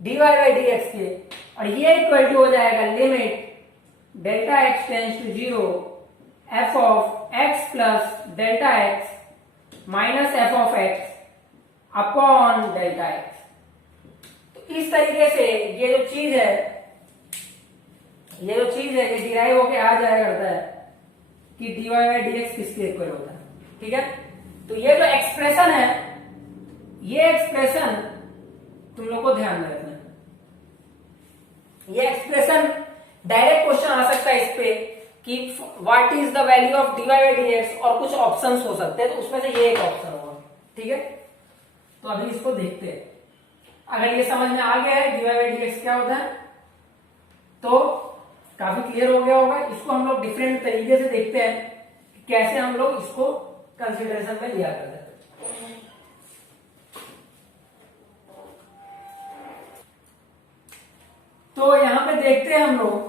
d y by d x के। और ये इक्वल टू हो जाएगा limit delta x tends to zero f of x plus delta x minus f of x upon delta x. तो इस तरीके से ये जो चीज है, ये डिराइव होके आ जाया करता है कि d y by d x किसके इक्वल होता है, ठीक है। तो ये जो एक्सप्रेशन है, ये एक्सप्रेशन तुम लोग को ध्यान में रखना है। ये एक्सप्रेशन डायरेक्ट क्वेश्चन आ सकता है इस पे कि what is the value of d y by d x, और कुछ ऑप्शंस हो सकते हैं, तो उसमें से ये एक ऑप्शन होगा, ठीक है। तो अभी इसको देखते हैं। अगर ये समझ में आ गया है d y by d x क्या होता है, तो काफी क्लियर हो गया होगा। इसको हम लोग डिफरेंट तरीके से देखते हैं कि कैसे हम लोग इसको कंसिडरेशन में लिया करते हैं। तो यहां पे देखते हैं हम लोग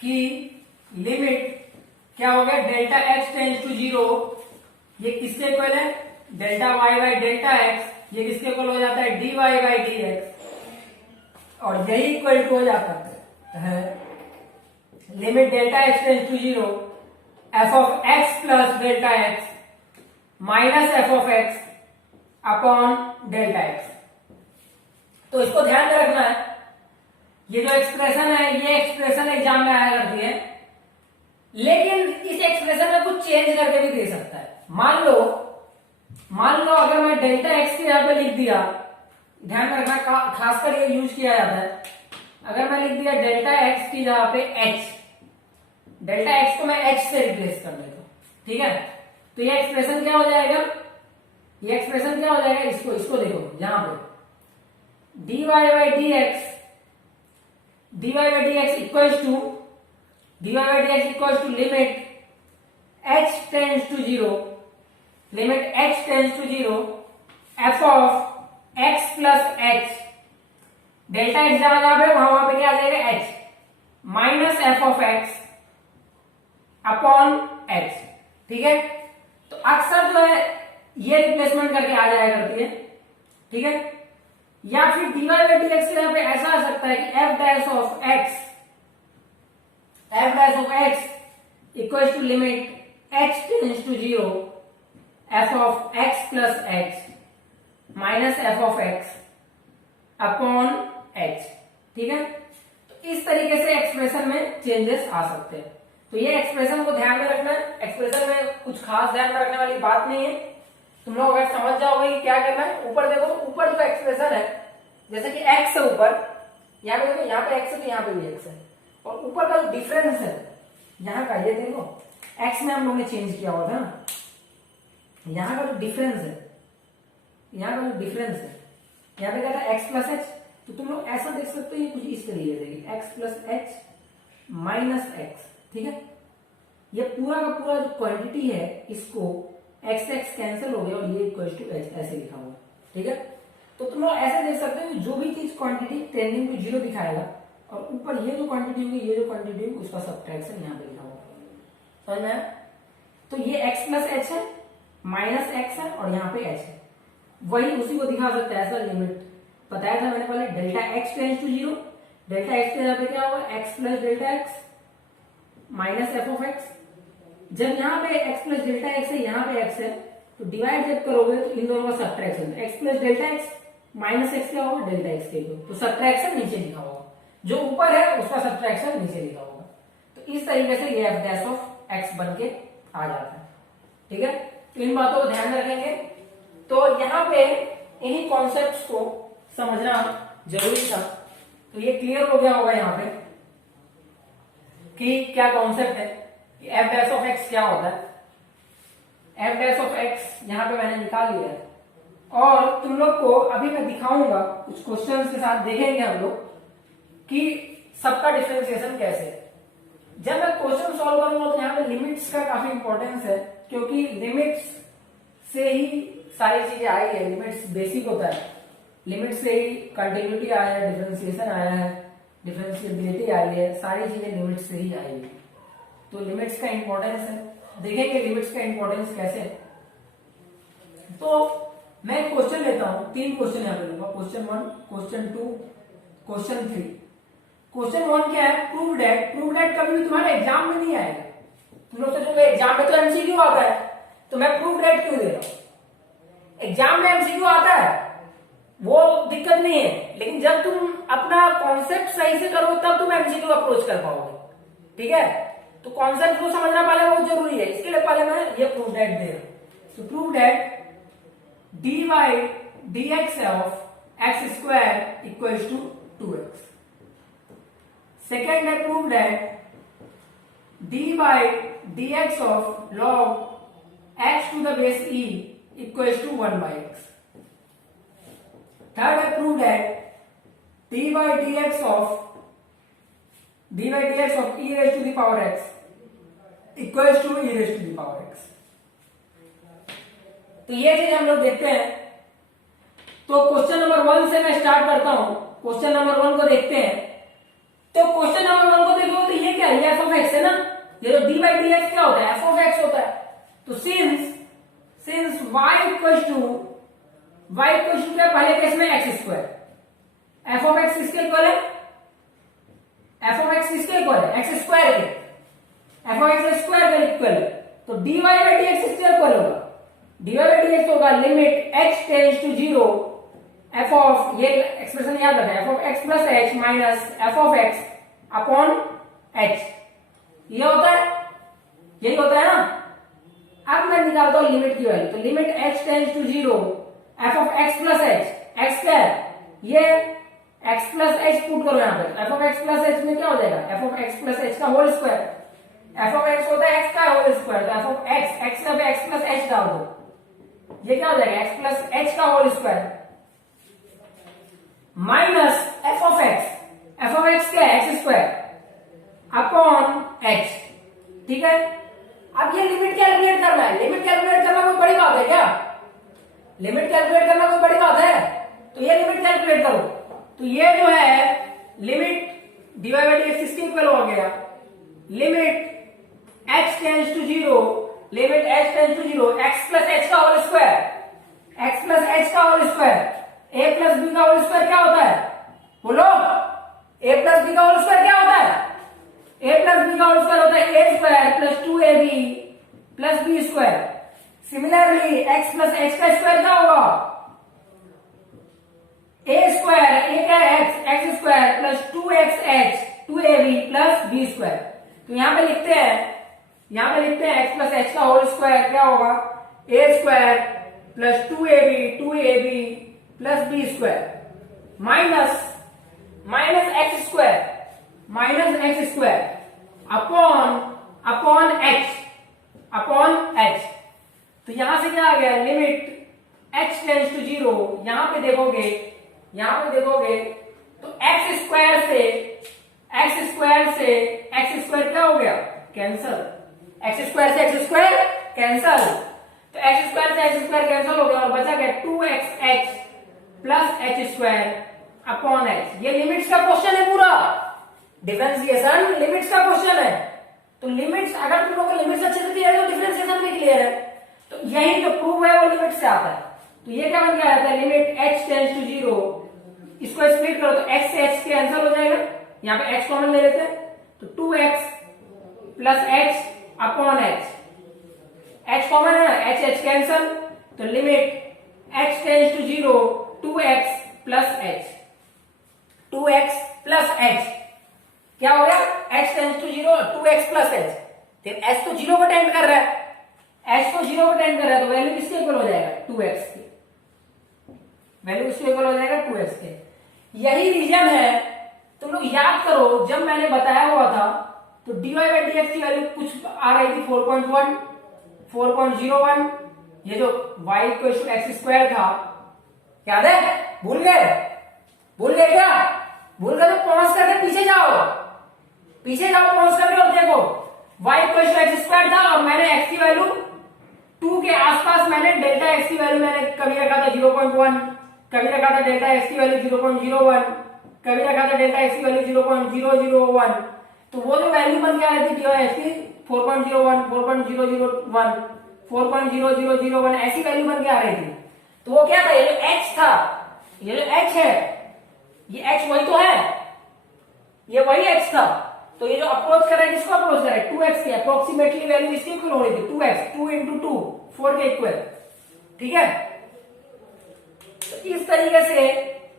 कि लिमिट क्या हो गया, delta x tends to zero, ये किसके इक्वल है, delta y by delta x. ये किसके इक्वल हो जाता है, d y by d x. और यही इक्वल टू हो जाता है limit delta x tends to zero f of x plus delta x minus f of x upon delta x. तो इसको ध्यान में रखना है। ये जो एक्सप्रेशन है, ये एक्सप्रेशन एग्जाम में आया करती है लेकिन इस एक्सप्रेशन में कुछ चेंज करके भी दे सकता है। मान लो अगर मैं डेल्टा एक्स के यहाँ पे लिख दिया, ध्यान में रखना खासकर ये यूज किया जाता है, अगर मैं लिख दिया डेल्टा एक्स की जगह पे एच, डेल्टा एक्स को मैं एच से रिप्लेस कर देता हूं, ठीक है, तो ये एक्सप्रेशन क्या हो जाएगा, ये एक्सप्रेशन क्या हो जाएगा, इसको देखो यहां पे dy by d x equal to limit h tends to zero f of x plus h, delta x जहां पे वहां पे क्या आ जाएगा h minus f of x upon h, ठीक है। तो अक्सर जो है ये रिप्लेसमेंट करके आ जाया करती है, ठीक है। या फिर dy बाई डी एक्स के यहाँ पे ऐसा आ सकता है कि f dash of x equal to limit h tends to zero f of x plus h minus f of x upon h, ठीक है। तो इस तरीके से एक्सप्रेशन में चेंजेस आ सकते हैं। तो ये एक्सप्रेशन को ध्यान में रखना है, एक्सप्रेशन में कुछ खास ध्यान में रखने वाली बात नहीं है। तुम लोग अगर समझ जाओगे कि क्या करना है, ऊपर देखो तो ऊपर जो एक्सप्रेशन है, जैसे कि x है ऊपर, यहाँ पे देखो, यहाँ पे x है तो यहाँ पे भी x है, और ऊपर का जो डिफरेंस है यहाँ का, ये देखो x में हम लोग ने चेंज किया हुआ था ना, यहाँ का जो डिफरेंस है, यहाँ का जो डिफरेंस है, यहाँ पे क्या था x प्लस एच, तो तुम लोग ऐसा देख सकते हो, ये कुछ इस तरीके से x plus h minus x, ठीक है। ये पूरा का पूरा जो क्वांटिटी है, इसको x x कैंसिल हो गया और ये इक्वल टू h ऐसे लिखा हुआ, ठीक है। तो तुम लोग ऐसे देख सकते हो, जो भी चीज क्वांटिटी टेंडिंग टू जीरो दिखाएगा और ऊपर ये जो क्वांटिटी होगी, ये जो क्वांटिटी होगी, उसका सब्ट्रैक्शन यहाँ पे लिखा हुआ, समझ में आया। तो ये x प्लस एच है, माइनस एक्स है और यहाँ पे h है, वही उसी को दिखा सकता है ऐसा लिमिट। बताया था मैंने पहले, delta x tends to zero, delta x के यहाँ पे क्या होगा, x plus delta x minus f of x. जब यहाँ पे x प्लस डेल्टा एक्स है, यहाँ पे x है, तो डिवाइड जब करोगे तो इन दोनों का subtraction, x plus delta x minus x क्या होगा, डेल्टा एक्स के, तो सब्ट्रैक्शन नीचे लिखा होगा, जो ऊपर है उसका सब्ट्रैक्शन नीचे लिखा होगा। तो इस तरीके से ये f डैश ऑफ x बन के आ जाता है, ठीक है। तो इन बातों को ध्यान में रखेंगे। तो यहाँ पे इन्हीं कॉन्सेप्ट्स को समझना जरूरी था। तो ये क्लियर हो गया होगा यहाँ पे कि क्या कॉन्सेप्ट है, कि f डैश ऑफ x क्या होता है। f डैश ऑफ x यहाँ पे मैंने निकाल लिया है, और तुम लोग को अभी मैं दिखाऊंगा कुछ क्वेश्चंस के साथ, देखेंगे हम लोग कि सबका डिफरेंशिएशन कैसे है। जब मैं क्वेश्चन सॉल्व करूंगा तो यहाँ पे लिमिट्स का काफी इंपॉर्टेंस है, क्योंकि लिमिट्स से ही सारी चीजें आई है, लिमिट्स बेसिक होता है, लिमिट से ही कंटिन्यूटी आया है, डिफरेंशिएशन आया है, डिफरेंशिएबिलिटी आई है, सारी चीजें लिमिट से ही आई है। तो लिमिट्स का इंपॉर्टेंस है, देखेंगे लिमिट्स का इंपॉर्टेंस कैसे है। तो मैं क्वेश्चन लेता हूं, 3 क्वेश्चन यहाँ पे लूंगा, क्वेश्चन 1, क्वेश्चन 2, क्वेश्चन 3। क्वेश्चन 1 क्या है, प्रूव दैट कभी भी तुम्हारे एग्जाम में नहीं आएगा। तुम लोग सोचोगे एग्जाम में तो एमसीक्यू आता है, तो मैं प्रूव दैट क्यों दे रहा हूं। एग्जाम में एमसीक्यू आता है, वो दिक्कत नहीं है, लेकिन जब तुम अपना कॉन्सेप्ट सही से करो तब तुम एमसीक्यू अप्रोच कर पाओगे, ठीक है। तो कॉन्सेप्ट को समझना पहले बहुत जरूरी है, इसके लिए पहले मैं ये प्रूव दैट दे रहा हूं। तो prove that dy dx of x square equals to 2x. Second है prove that dy dx of log x to the base e equals to 1 by x. Third है prove that dy dx of e raised to the power x equals to e raised to the power x. तो ये चीज हम लोग देखते हैं। तो question number 1 से मैं स्टार्ट करता हूं, क्वेश्चन नंबर 1 को देखते हैं। तो क्वेश्चन नंबर 1 को देखो तो ये क्या है, एफ ऑफ एक्स है ना, ये तो डी बाई डी एक्स क्या होता है, एफ ऑफ एक्स होता है। तो सिंस y इक्वल टू क्या, पहले केस में x square, f of x किसके इक्वल है, एफ ऑफ एक्स किसके इक्वल है, एक्स स्क्वायर के, एफ ऑफ एक्स स्क्वायर के इक्वल है। तो d y by d x किसके इक्वल होगा, dy by dx होगा limit h tends to zero f of, ये एक्सप्रेशन याद रखें, f of x plus h minus f of x upon h, ये होता है। यही होता है ना। अब मैं निकालता हूं लिमिट की वैल्यू, तो limit h tends to 0 f of x plus h x square, ये x प्लस h पुट करो यहाँ पे, f of x plus h में क्या हो जाएगा, f of x plus h का whole square, f of x होता है x का होल स्क्वायर, तो f ऑफ x का x प्लस h डाल दो, ये क्या हो जाएगा x प्लस h का whole square minus f of x क्या है x स्क्वायर अपॉन h, ठीक है। अब ये लिमिट कैलकुलेट करना है, लिमिट कैलकुलेट करना कोई बड़ी बात है क्या, लिमिट कैलकुलेट करना कोई बड़ी बात है, तो ये लिमिट कैलकुलेट करो, तो ये जो है लिमिट डिवाइड बाय dx किसके इक्वल हो गया, limit h tends to 0, limit h tends to 0 x plus h का whole square, x plus h का whole square, a plus b का होल स्क्वायर क्या होता है, बोलो, a प्लस b का होल स्क्वायर क्या होता है, a प्लस बी का होल स्क्वायर होता है a square plus 2ab plus b square. Similarly x plus h का स्क्वायर क्या होगा, a स्क्वायर, a क्या है x square plus 2xh 2ab plus b square. तो यहां पे लिखते हैं x प्लस h का होल स्क्वायर क्या होगा, a square plus 2ab plus b square minus x square upon h। तो यहां से क्या आ गया, लिमिट h टेंड्स टू 0, यहां पे देखोगे तो x स्क्वायर से x स्क्वायर क्या हो गया, कैंसल, x स्क्वायर से x स्क्वायर कैंसल, तो x स्क्वायर से x स्क्वायर कैंसल हो गया और बचा गया 2xh plus h square upon h। ये लिमिट्स का क्वेश्चन है पूरा, डिफरेंशिएशन लिमिट्स का क्वेश्चन है, तो लिमिट्स अगर तुम लोग को लिमिट्स अच्छे से क्लियर है तो डिफरेंशिएशन भी क्लियर है, तो यही जो प्रूफ है वो लिमिट से आता है। तो ये क्या बन के आता है, लिमिट h टेंड्स टू 0, इसको स्प्लिट करो तो x से h कैंसिल हो जाएगा, यहाँ पे x कॉमन ले लेते हैं, तो 2x plus h upon h common है ना, h कैंसिल, तो limit h tends to 0 2x plus h क्या हो गया, h tends to 0 2x plus h, फिर h तो 0 को टेंड कर रहा है, तो वैल्यू किसके इक्वल हो जाएगा, 2x की वैल्यू किसके इक्वल हो जाएगा, 2x के। यही रीजन है, तुम लोग याद करो जब मैंने बताया हुआ था तो dy बाई dx की वैल्यू कुछ आ रही थी 4.1 4.01, ये जो y equal to x square था, याद है, भूल गए क्या, भूल गए तो पॉज करके पीछे जाओ पॉज करके और देखो y equal to x square था और मैंने x की वैल्यू 2 के आसपास, मैंने डेल्टा x की वैल्यू मैंने कभी रखा था 0.1, कभी रखा था डेल्टा x की वैल्यू 0.01, कभी रखा था डेल्टा x की वैल्यू 0.001, तो वो जो वैल्यू बन के आ रही थी dy की 4.01 4.001 4.0001 ऐसी वैल्यू बन के आ रही थी, तो वो क्या था, ये जो x था, ये जो h है, ये x वही तो है, ये वही x था, तो ये जो अप्रोच कर रहा है किसको अप्रोच कर रहा है, 2x के अप्रोक्सीमेटली वैल्यू इसकी इक्वल हो रही थी 2x 2 into 2 4 के इक्वल, ठीक है। तो इस तरीके से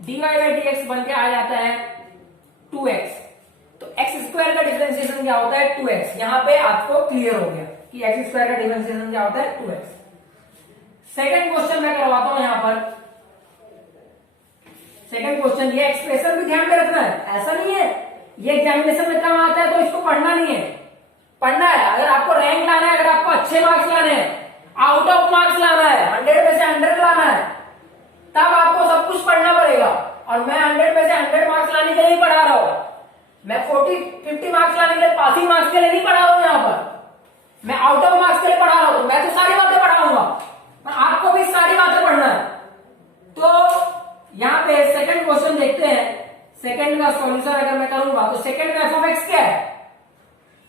dy बाई dx बन के आ जाता है 2x, तो x स्क्वायर का डिफरेंशिएशन क्या होता है 2x, यहां पे आपको क्लियर हो गया कि x स्क्वायर का डिफरेंशिएशन क्या होता है 2x। सेकंड क्वेश्चन मैं करवाता हूं यहां पर, सेकंड क्वेश्चन, ये एक्सप्रेशन भी ध्यान में रखना है, ऐसा नहीं है ये एग्जामिनेशन में कम आता है तो इसको पढ़ना नहीं है, पढ़ना है। अगर आपको रैंक लाना है, अगर आपको अच्छे मार्क्स लाने हैं, आउट ऑफ मार्क्स लाना है, 100 में से 100 लाना है, तब आपको सब कुछ पढ़ना पड़ेगा, और मैं 100 में से 100 मार्क्स लाने के लिए ही पढ़ा रहा हूं, मैं 40-50 मार्क्स लाने के लिए, पासिंग मार्क्स के लिए नहीं पढ़ा रहा हूं, यहां पर मैं आउट ऑफ मार्क्स के लिए पढ़ा रहा हूं, मैं तो सारी बातें पढ़ाऊंगा और आपको भी सारी बातें पढ़ना है। तो यहां पे सेकंड क्वेश्चन देखते हैं, सेकंड का सॉल्यूशन अगर मैं करूंगा तो सेकंड में एफ ऑफ एक्स क्या है,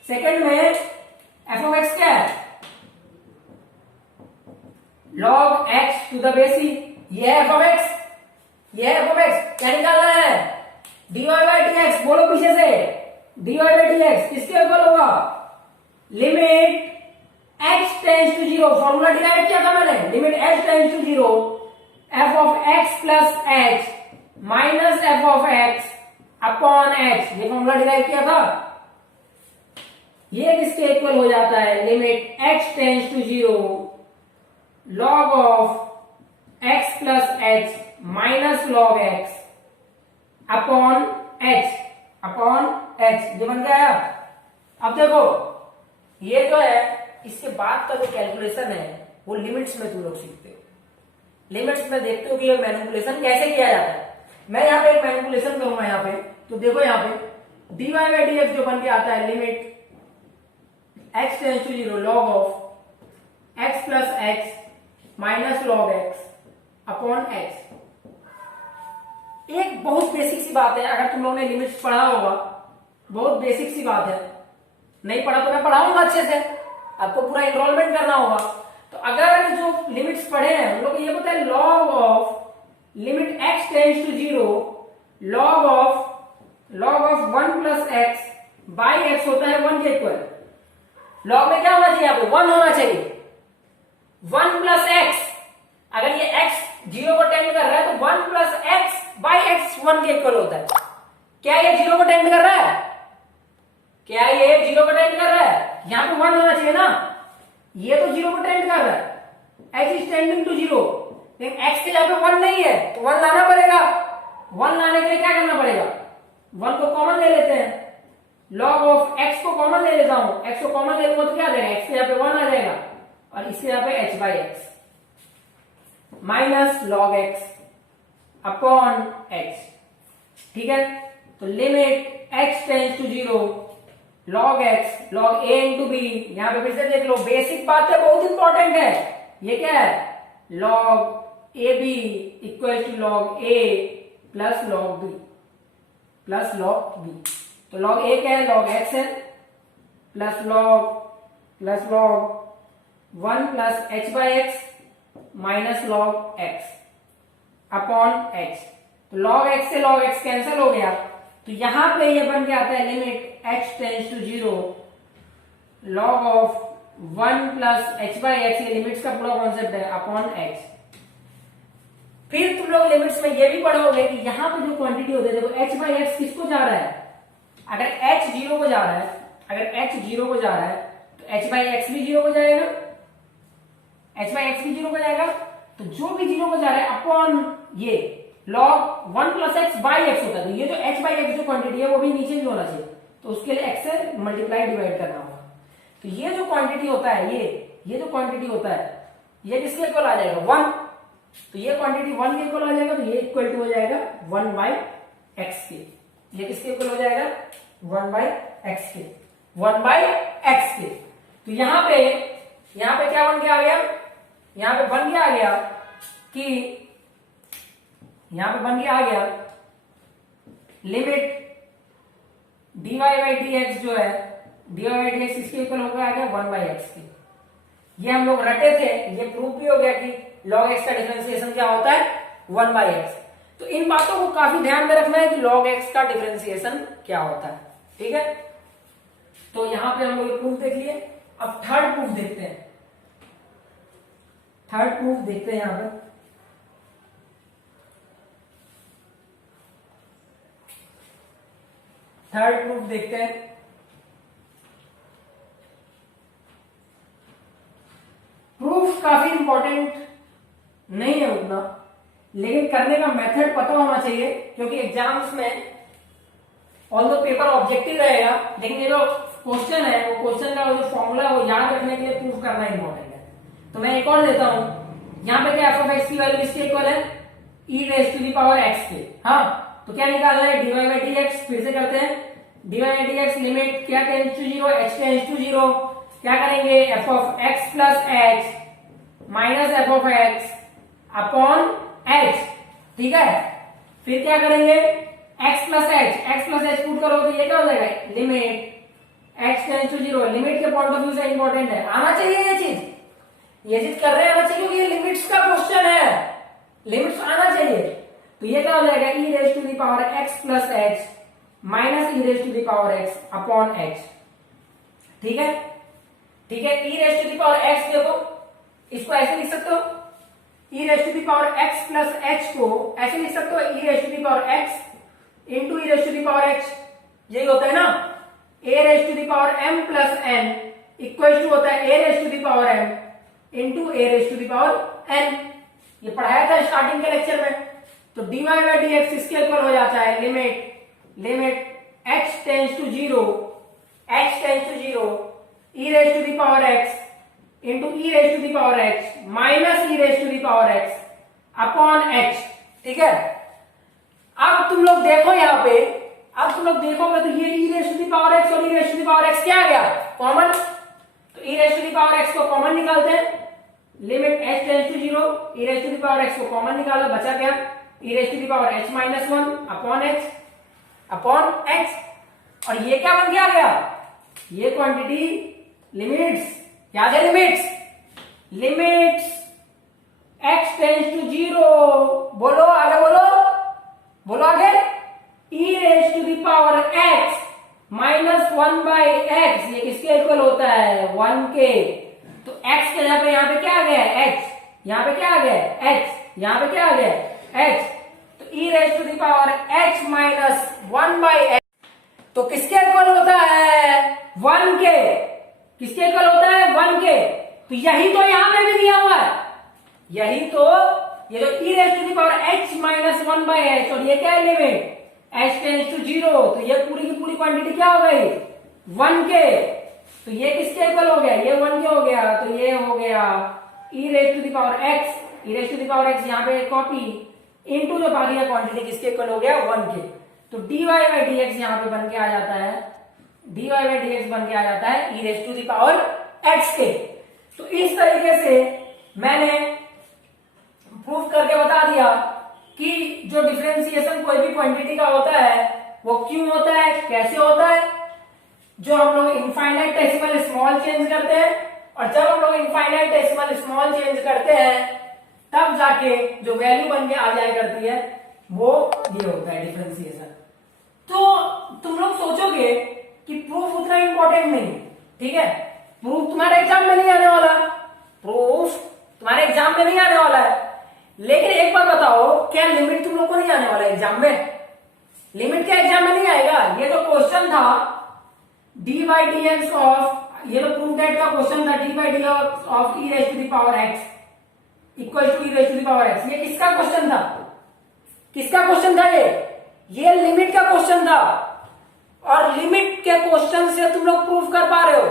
सेकंड में एफ ऑफ एक्स क्या है, log x to the base e, ये है एफ ऑफ एक्स, ये है एफ ऑफ एक्स, क्या निकालना है, dy बाई dx, बोलो पीछे से, dy बाई dx किसके इक्वल होगा, limit x tends to 0, formula derive किया था मैंने, limit h tends to 0 f of x plus h minus f of x upon h, ये फॉर्मूला डिराइव किया था, ये किसके इक्वल हो जाता है, limit x tends to 0 log of x plus h minus log x upon h जो बन गया। अब देखो ये जो है इसके बाद का जो कैलकुलेशन है वो लिमिट्स में तुम लोग सीखते हो, लिमिट्स में देखते हो कि ये मैनिपुलेशन कैसे किया जाता है। मैं यहाँ पे एक मैनिपुलेशन करूंगा यहाँ पे, तो देखो यहाँ पे dy बाई डी एक्स जो बन के आता है limit x tends to 0 log of x plus h minus log x upon x। एक बहुत बेसिक सी बात है, अगर तुम लोगों ने लिमिट्स पढ़ा होगा, बहुत बेसिक सी बात है, नहीं पढ़ा तो मैं पढ़ाऊंगा अच्छे से, आपको पूरा एनरोलमेंट करना होगा। तो अगर जो लिमिट्स पढ़े हैं हम लोग ये पता है log of limit x tends to 0 log of 1 plus x by x होता है 1 के इक्वल। लॉग में क्या होना चाहिए, यहाँ पे 1 होना चाहिए, 1 प्लस एक्स। अगर ये x 0 को टेंड कर रहा है तो 1 प्लस एक्स बाई एक्स 1 के इक्वल होता है। क्या ये 0 को टेंड कर रहा है, क्या ये 0 को टेंड कर रहा है, यहाँ पे 1 होना चाहिए ना, ये तो 0 को टेंड कर रहा है, x इज टेंडिंग टू 0, लेकिन x के यहाँ पे 1 नहीं है तो 1 लाना पड़ेगा। 1 लाने के लिए क्या करना पड़ेगा, 1 को कॉमन ले लेते हैं, log ऑफ x को कॉमन ले लेता हूं, x को कॉमन ले लूंगा तो क्या आ जाएगा, x के यहाँ पे 1 आ जाएगा और इसके यहाँ पे h by x minus log x upon h। ठीक है, तो limit x tends to 0 log x log a into b, यहां पे फिर से देख लो बेसिक बात है, बहुत इंपॉर्टेंट है। ये क्या है, log ab equal to log a plus log b। तो log a क्या है, log x है plus log 1 plus h by x minus log x upon h। तो log x से log x कैंसिल हो गया, तो यहां पे ये बन के आता है limit x tends to 0 log of 1 plus h by x, ये लिमिट्स का पूरा कॉन्सेप्ट है, अपॉन h। फिर तुम लोग लिमिट्स में ये भी पढ़ोगे कि यहां पे जो क्वांटिटी होती है, देखो h बाई एक्स किसको जा रहा है, अगर h 0 को जा रहा है, अगर h 0 को जा रहा है तो h बाई एक्स भी 0 को जाएगा, h बाई एक्स भी 0 को जाएगा, तो जो भी 0 को जा रहा है अपॉन ये log 1 plus x by x होता है। तो ये जो h बाई एक्स जो क्वांटिटी है वो भी नीचे भी होना चाहिए, तो उसके लिए x से मल्टीप्लाई डिवाइड करना होगा। तो ये जो क्वांटिटी होता है, ये जो क्वांटिटी होता है ये किसके इक्वल आ जाएगा, 1। तो ये क्वांटिटी 1 के इक्वल आ जाएगा, तो ये इक्वल टू हो जाएगा 1 बाई एक्स के। ये किसके इक्वल हो जाएगा, 1 बाई एक्स के, 1 बाई एक्स के। तो यहां पे क्या बन के आ गया, यहां पे बन के आ गया कि यहां पे बन के आ गया limit dy by d x जो है, dy बाई डी एक्स इसके इक्वल होकर आ गया 1 बाई एक्स के। ये हम लोग रटे थे, ये प्रूफ भी हो गया कि log x का डिफरेंशिएशन क्या होता है, 1 बाई एक्स। तो इन बातों को काफी ध्यान में रखना है कि log x का डिफरेंशिएशन क्या होता है। ठीक है, तो यहां पे हम लोग प्रूफ देख लिए। अब थर्ड प्रूफ देखते हैं, यहां पर थर्ड प्रूफ देखते हैं। प्रूफ काफी इंपॉर्टेंट नहीं है उतना, लेकिन करने का मेथड पता होना चाहिए, क्योंकि एग्जाम्स में ऑल्दो पेपर ऑब्जेक्टिव रहेगा, लेकिन ये जो क्वेश्चन है वो क्वेश्चन का जो फॉर्मूला है वो याद रखने के लिए प्रूफ करना इंपॉर्टेंट है। तो मैं एक और देता हूं, यहां पे क्या एफ ऑफ एक्स की वैल्यू किसके इक्वल है, e raise to the power x के। हाँ, तो क्या निकालना है, dy बाई डी एक्स। फिर से करते हैं, dy by d x limit क्या tends to 0, h tends to 0, क्या करेंगे, f of x plus h minus f of x upon h. ठीक है, फिर क्या करेंगे, x प्लस एच पुट करो तो ये क्या हो जाएगा, limit x tends to 0। Limit के पॉइंट ऑफ व्यू से इंपॉर्टेंट है, आना चाहिए ये चीज कर रहे हैं, आना चाहिए, क्योंकि ये लिमिट्स का क्वेश्चन है, लिमिट्स आना चाहिए। तो ये क्या हो जाएगा, e raise to the power x plus h minus e raise to the power x upon h. ठीक है, e raise to the power x देखो, इसको ऐसे लिख सकते हो, e raise to the power x plus h को ऐसे लिख सकते हो, e raise to the power x into e raise to the power h, यही होता है ना, a raise to the power m plus n equal to होता है a raise to the power m into a raise to the power n। ये पढ़ाया था starting के लेक्चर में। तो dy बाई डी एक्स इसके इक्वल हो जाता है limit x tends to zero e raise to the power x into e raise to the power x minus e raise to the power x upon h। ठीक है, अब तुम लोग देखो यहाँ पे, अब तुम लोग देखोगे तो ये e raise to the power x और e raise to the power x क्या आ गया कॉमन। तो e raise to the power x को कॉमन निकालते हैं, limit h tends to zero e raise to the power x को common निकाला, बचा क्या e raise to the power h minus one upon h। और ये क्या बन गया ये क्वांटिटी लिमिट्स क्या है, limits x tends to zero, बोलो आगे बोलो आगे, e raise to the power x minus one by x, ये किसके इक्वल होता है 1 के। तो x के यहाँ पे क्या आ गया x, यहाँ पे क्या आ गया x, यहाँ पे क्या आ गया x। तो e raise to the power h minus one by x तो किसके इक्वल होता है 1 के, किसके इक्वल होता है 1 के। तो यही तो यहां पे भी दिया हुआ है, यही तो ये जो e raise to the power h minus one by h और ये क्या है limit h tends to zero, तो ये पूरी की पूरी क्वांटिटी क्या हो गई 1 के। तो ये किसके इक्वल हो गया, ये 1 के हो गया। तो ये हो गया e raise to the power x, e raise to the power x यहाँ पे कॉपी इनटू जो बाकी का क्वांटिटी किसके इक्वल हो गया 1 के। तो dy बाई dx यहाँ पे बन के आ जाता है, dy बाई dx बन के आ जाता है e raise to the power x के। तो इस तरीके से मैंने प्रूफ करके बता दिया कि जो डिफरेंशिएशन कोई भी क्वांटिटी का होता है वो क्यों होता है, कैसे होता है। जो हम लोग इनफाइनाइट डेसिमल स्मॉल चेंज करते हैं, और जब हम लोग इनफाइनाइट डेसिमल स्मॉल चेंज करते हैं तब जाके जो वैल्यू बन के आ जाया करती है वो ये होता है डिफरेंशिएशन। तो तुम लोग सोचोगे कि प्रूफ उतना इंपॉर्टेंट नहीं, ठीक है, प्रूफ तुम्हारे एग्जाम में नहीं आने वाला, प्रूफ तुम्हारे एग्जाम में नहीं आने वाला है। लेकिन एक बार बताओ, क्या लिमिट तुम लोग को नहीं आने वाला एग्जाम में, लिमिट क्या एग्जाम में नहीं आएगा। ये जो क्वेश्चन था d by d x of, ये जो प्रूफ दैट का क्वेश्चन था d by d x of e raise to the power x equal to e raise to the power x, ये किसका क्वेश्चन था, किसका क्वेश्चन था ये लिमिट का क्वेश्चन था। और लिमिट के क्वेश्चन से तुम लोग प्रूफ कर पा रहे हो,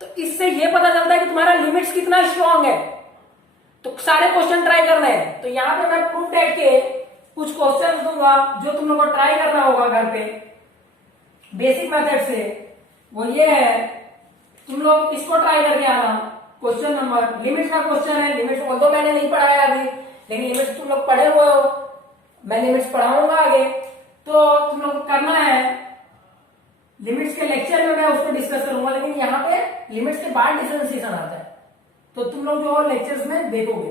तो इससे ये पता चलता है कि तुम्हारा लिमिट्स कितना स्ट्रांग है। तो सारे क्वेश्चन ट्राई करना है। तो यहाँ पे मैं प्रूफ दैट के कुछ क्वेश्चन दूंगा जो तुम लोग को ट्राई करना होगा घर पे बेसिक मेथड से। वो ये है, तुम लोग इसको ट्राई करके आना। क्वेश्चन नंबर, लिमिट का क्वेश्चन है, लिमिट ऑल्दो मैंने नहीं पढ़ाया अभी, लेकिन लिमिट्स तुम लोग पढ़े हुए हो, मैं लिमिट्स पढ़ाऊंगा आगे। तो तुम लोग करना है, लिमिट्स के लेक्चर में मैं उसको डिस्कस करूंगा, लेकिन यहाँ पे लिमिट्स के बाद डिफरेंशिएशन आता है, तो तुम लोग जो लेक्चर्स में देखोगे।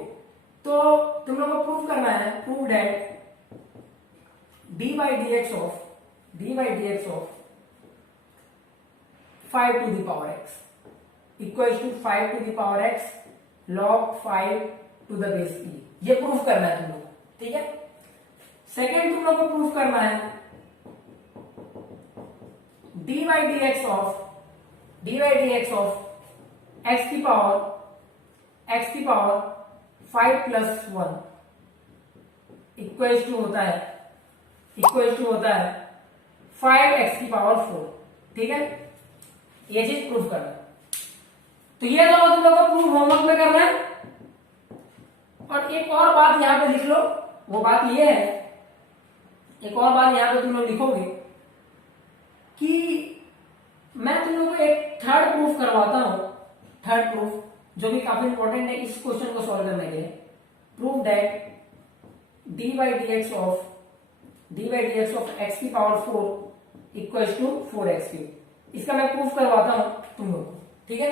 तो तुम लोग को प्रूव करना है, prove that d by d x of 5 to the power x equal to 5 to the power x log 5 to the base e, ये प्रूफ करना है तुम लोग, ठीक है। सेकेंड तुम लोग को प्रूफ करना है D by d x of x की पावर 5 प्लस 1 इक्वल टू होता है 5x की पावर 4, ठीक है। ये चीज प्रूफ करना है। तो ये तो तुम लोग को प्रूफ होमवर्क में करना है। और एक और बात यहां पे लिख लो, वो बात ये है, एक और बात यहां पे तुम लोग लिखोगे कि मैं तुम लोग को एक थर्ड प्रूफ करवाता हूं, थर्ड प्रूफ जो कि काफी इंपॉर्टेंट है इस क्वेश्चन को सॉल्व करने के लिए। Prove that d by d x of x की power 4 equal to 4x cube. इसका मैं प्रूफ करवाता हूं तुम लोग को, ठीक है।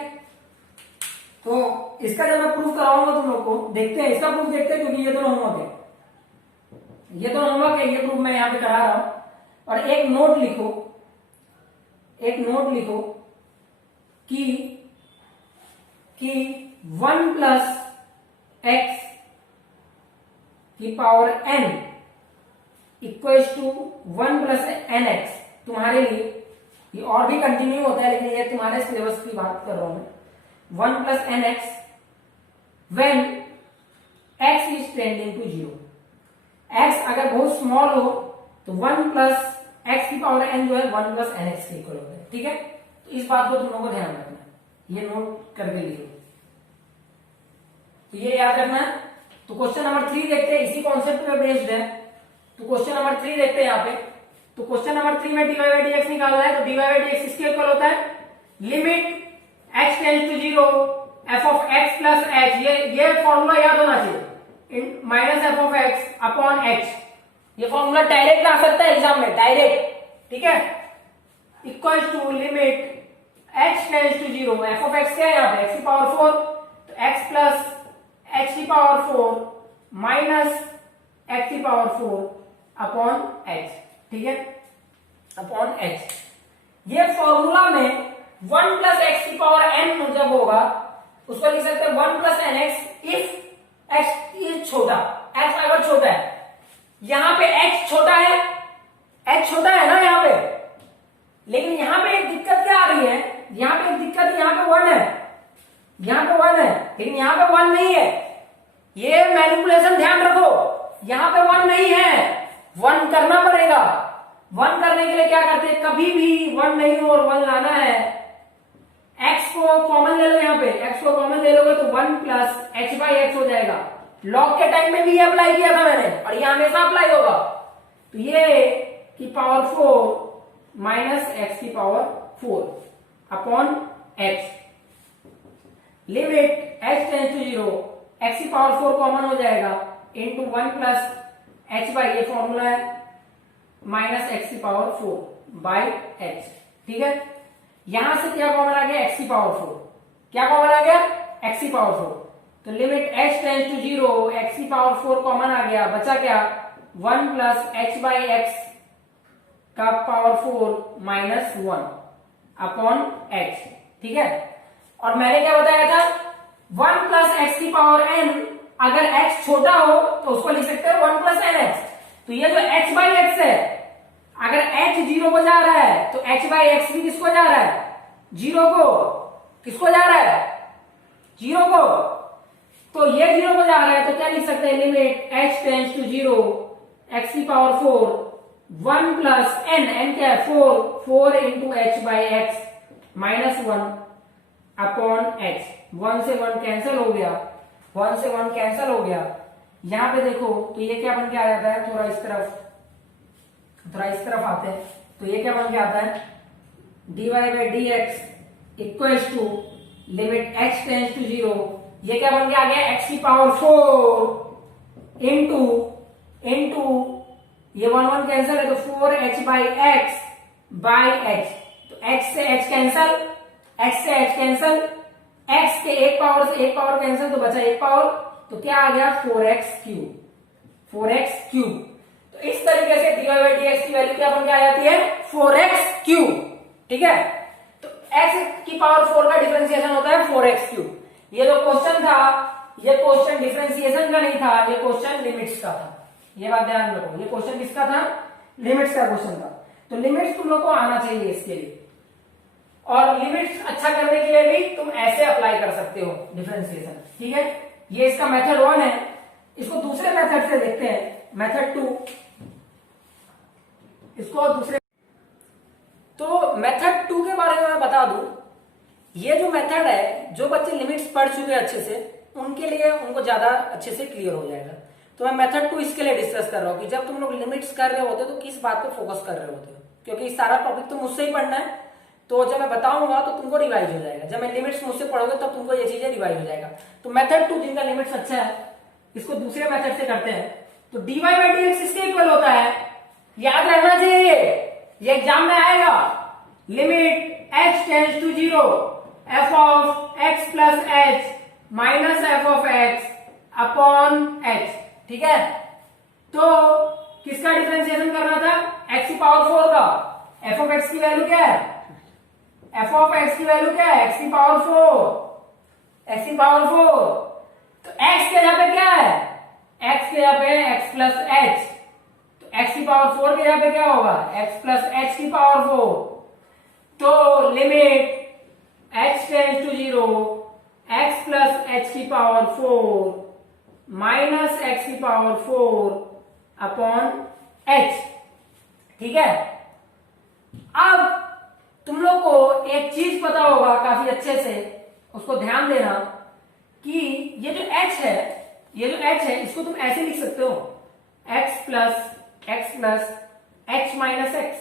तो इसका जब मैं प्रूफ कराऊंगा तुम लोग को, देखते हैं इसका प्रूफ देखते हैं, क्योंकि ये दोनों होमवर्क है, ये प्रूफ मैं यहां पे करा रहा हूं। और एक नोट लिखो कि 1 प्लस एक्स की power n equal to 1 plus n x तुम्हारे लिए ये और भी कंटिन्यू होता है, लेकिन ये तुम्हारे सिलेबस की बात कर रहा हूं मैं। 1 plus n x when x is tending to 0। X अगर बहुत स्मॉल हो तो 1 प्लस एक्स की पावर एन जो है 1 प्लस एन एक्स के इक्वल होता है। ठीक है, तो इस बात को तुम लोगों को ध्यान रखना है, ये नोट करके लिखो। तो ये याद रखना है। तो क्वेश्चन नंबर 3 देखते हैं, इसी कॉन्सेप्ट पे बेस्ड है। तो क्वेश्चन नंबर 3 देखते हैं यहाँ पे। तो क्वेश्चन नंबर 3 में dy बाई डी एक्स निकालना है। तो dy बाई डी एक्स इसके इक्वल होता है limit x tends to 0 f of x plus h, ये फॉर्मूला याद होना चाहिए, minus f of x upon h. ये फॉर्मूला डायरेक्ट आ सकता है एग्जाम में, डायरेक्ट। ठीक है, equal to limit h tends to 0 f of x क्या है यहाँ पे x की पावर 4, तो x प्लस h की पावर 4 माइनस x की पावर 4 अपॉन h। ठीक है, अपॉन h। ये फॉर्मूला में 1 प्लस एक्स की पावर n जब होगा उसको लिख सकते हैं 1 plus n x if x is छोटा, x अगर छोटा है। यहां पे x छोटा है, h छोटा है ना यहाँ पे, लेकिन यहां पे एक दिक्कत क्या आ रही है, यहां पे एक दिक्कत, यहां पे 1 है, यहां पे 1 है, लेकिन यहां पे 1 नहीं है। ये मैनिपुलेशन ध्यान रखो, यहां पे 1 नहीं है, 1 करना पड़ेगा। 1 करने के लिए क्या करते हैं, कभी भी 1 नहीं हो और 1 लाना है, x को कॉमन ले लो, यहाँ पे x को कॉमन ले लोगे तो 1 प्लस h बाई एक्स हो जाएगा। लॉग के टाइम में भी ये अप्लाई किया था मैंने, और ये हमेशा अप्लाई होगा। तो ये की पावर 4 माइनस एक्स की power 4 upon h। Limit h tends to 0 x की पावर 4 कॉमन हो जाएगा इंटू 1 प्लस h बाई, ये फॉर्मूला है, माइनस एक्स की पावर 4 बाई h। ठीक है, यहां से क्या कॉमन आ गया, x की पावर 4, क्या कॉमन आ गया, x की पावर 4। तो limit h tends to 0 x की पावर 4 कॉमन आ गया, बचा क्या 1 प्लस h बाई एक्स का पावर 4 माइनस 1 अपॉन h। ठीक है, और मैंने क्या बताया था, 1 प्लस एक्स की पावर n, अगर x छोटा हो तो उसको लिख सकते हैं 1 प्लस एन एक्स। तो ये जो h बाई एक्स है, अगर h 0 को जा रहा है तो h बाई एक्स भी किसको जा रहा है, 0 को, किसको जा रहा है, 0 को। तो ये 0 को जा रहा है, तो क्या लिख सकते हैं, limit h tends to 0 x की पावर 4 1 प्लस n क्या है 4 into h by x minus 1 upon h। 1 से 1 कैंसिल हो गया, 1 से 1 कैंसिल हो गया। यहां पे देखो तो ये क्या बन के आ जाता है, थोड़ा इस तरफ आते हैं, तो ये क्या बन के आता है, dy by d x equal to limit x tends to 0, ये क्या बन के आ गया, x की पावर 4 इंटू ये 1 1 कैंसिल है तो 4h by x by h। तो x से h कैंसिल, x से h कैंसिल, x के एक पावर से एक पावर कैंसिल, तो बचा एक पावर, तो क्या आ गया 4x क्यूब। तो इस तरीके से dy बाई डी एक्स की वैल्यू क्या बन के आ जाती है, 4x क्यूब। ठीक है, तो x की पावर 4 का डिफरेंशिएशन होता है 4x क्यूब। ये जो क्वेश्चन था, ये क्वेश्चन डिफरेंशिएशन का नहीं था, ये क्वेश्चन लिमिट्स का था। ये बात ध्यान रखो, ये क्वेश्चन किसका था, लिमिट्स का क्वेश्चन था। तो लिमिट्स तुम लोग को आना चाहिए इसके लिए, और लिमिट्स अच्छा करने के लिए भी तुम ऐसे अप्लाई कर सकते हो डिफरेंशिएशन। ठीक है, ये इसका मेथड 1 है। इसको दूसरे मेथड से देखते हैं, मेथड 2। इसको दूसरे, तो मेथड 2 के बारे में मैं बता दूं, ये जो मेथड है, जो बच्चे लिमिट्स पढ़ चुके हैं अच्छे से, उनके लिए उनको ज्यादा अच्छे से क्लियर हो जाएगा। तो मैं मेथड 2 इसके लिए डिस्कस कर रहा हूं कि जब तुम लोग लिमिट्स कर रहे होते हो तो किस बात पे फोकस कर रहे होते हो, क्योंकि सारा टॉपिक तो मुझसे ही पढ़ना है। तो जब मैं बताऊंगा तो तुमको रिवाइज हो जाएगा, जब मैं लिमिट्स मुझसे पढ़ोगे तब तुमको ये चीजें रिवाइज हो जाएगा। तो मेथड 2 जिनका लिमिट्स अच्छा है, इसको दूसरे मेथड से करते हैं। तो dy बाई डी एक्स इसके इक्वल होता है, याद रहना चाहिए, ये एग्जाम में आएगा, limit h tends to 0 f of x plus h minus f of x upon h। ठीक है, तो किसका डिफरेंशिएशन करना था, x की पावर 4 का। f ऑफ x की वैल्यू क्या है, f ऑफ x की वैल्यू क्या है, x की पावर 4, x की पावर 4। तो x के जगह पे क्या है, x के जगह पे x प्लस h, तो x की पावर 4 के जगह पे क्या होगा, x प्लस h की पावर 4। तो limit h tends to 0 x plus h की पावर 4 माइनस x की पावर 4 अपॉन h। ठीक है, अब तुम लोग को एक चीज पता होगा काफी अच्छे से, उसको ध्यान देना कि ये जो h है, ये जो h है इसको तुम ऐसे लिख सकते हो x plus h minus x,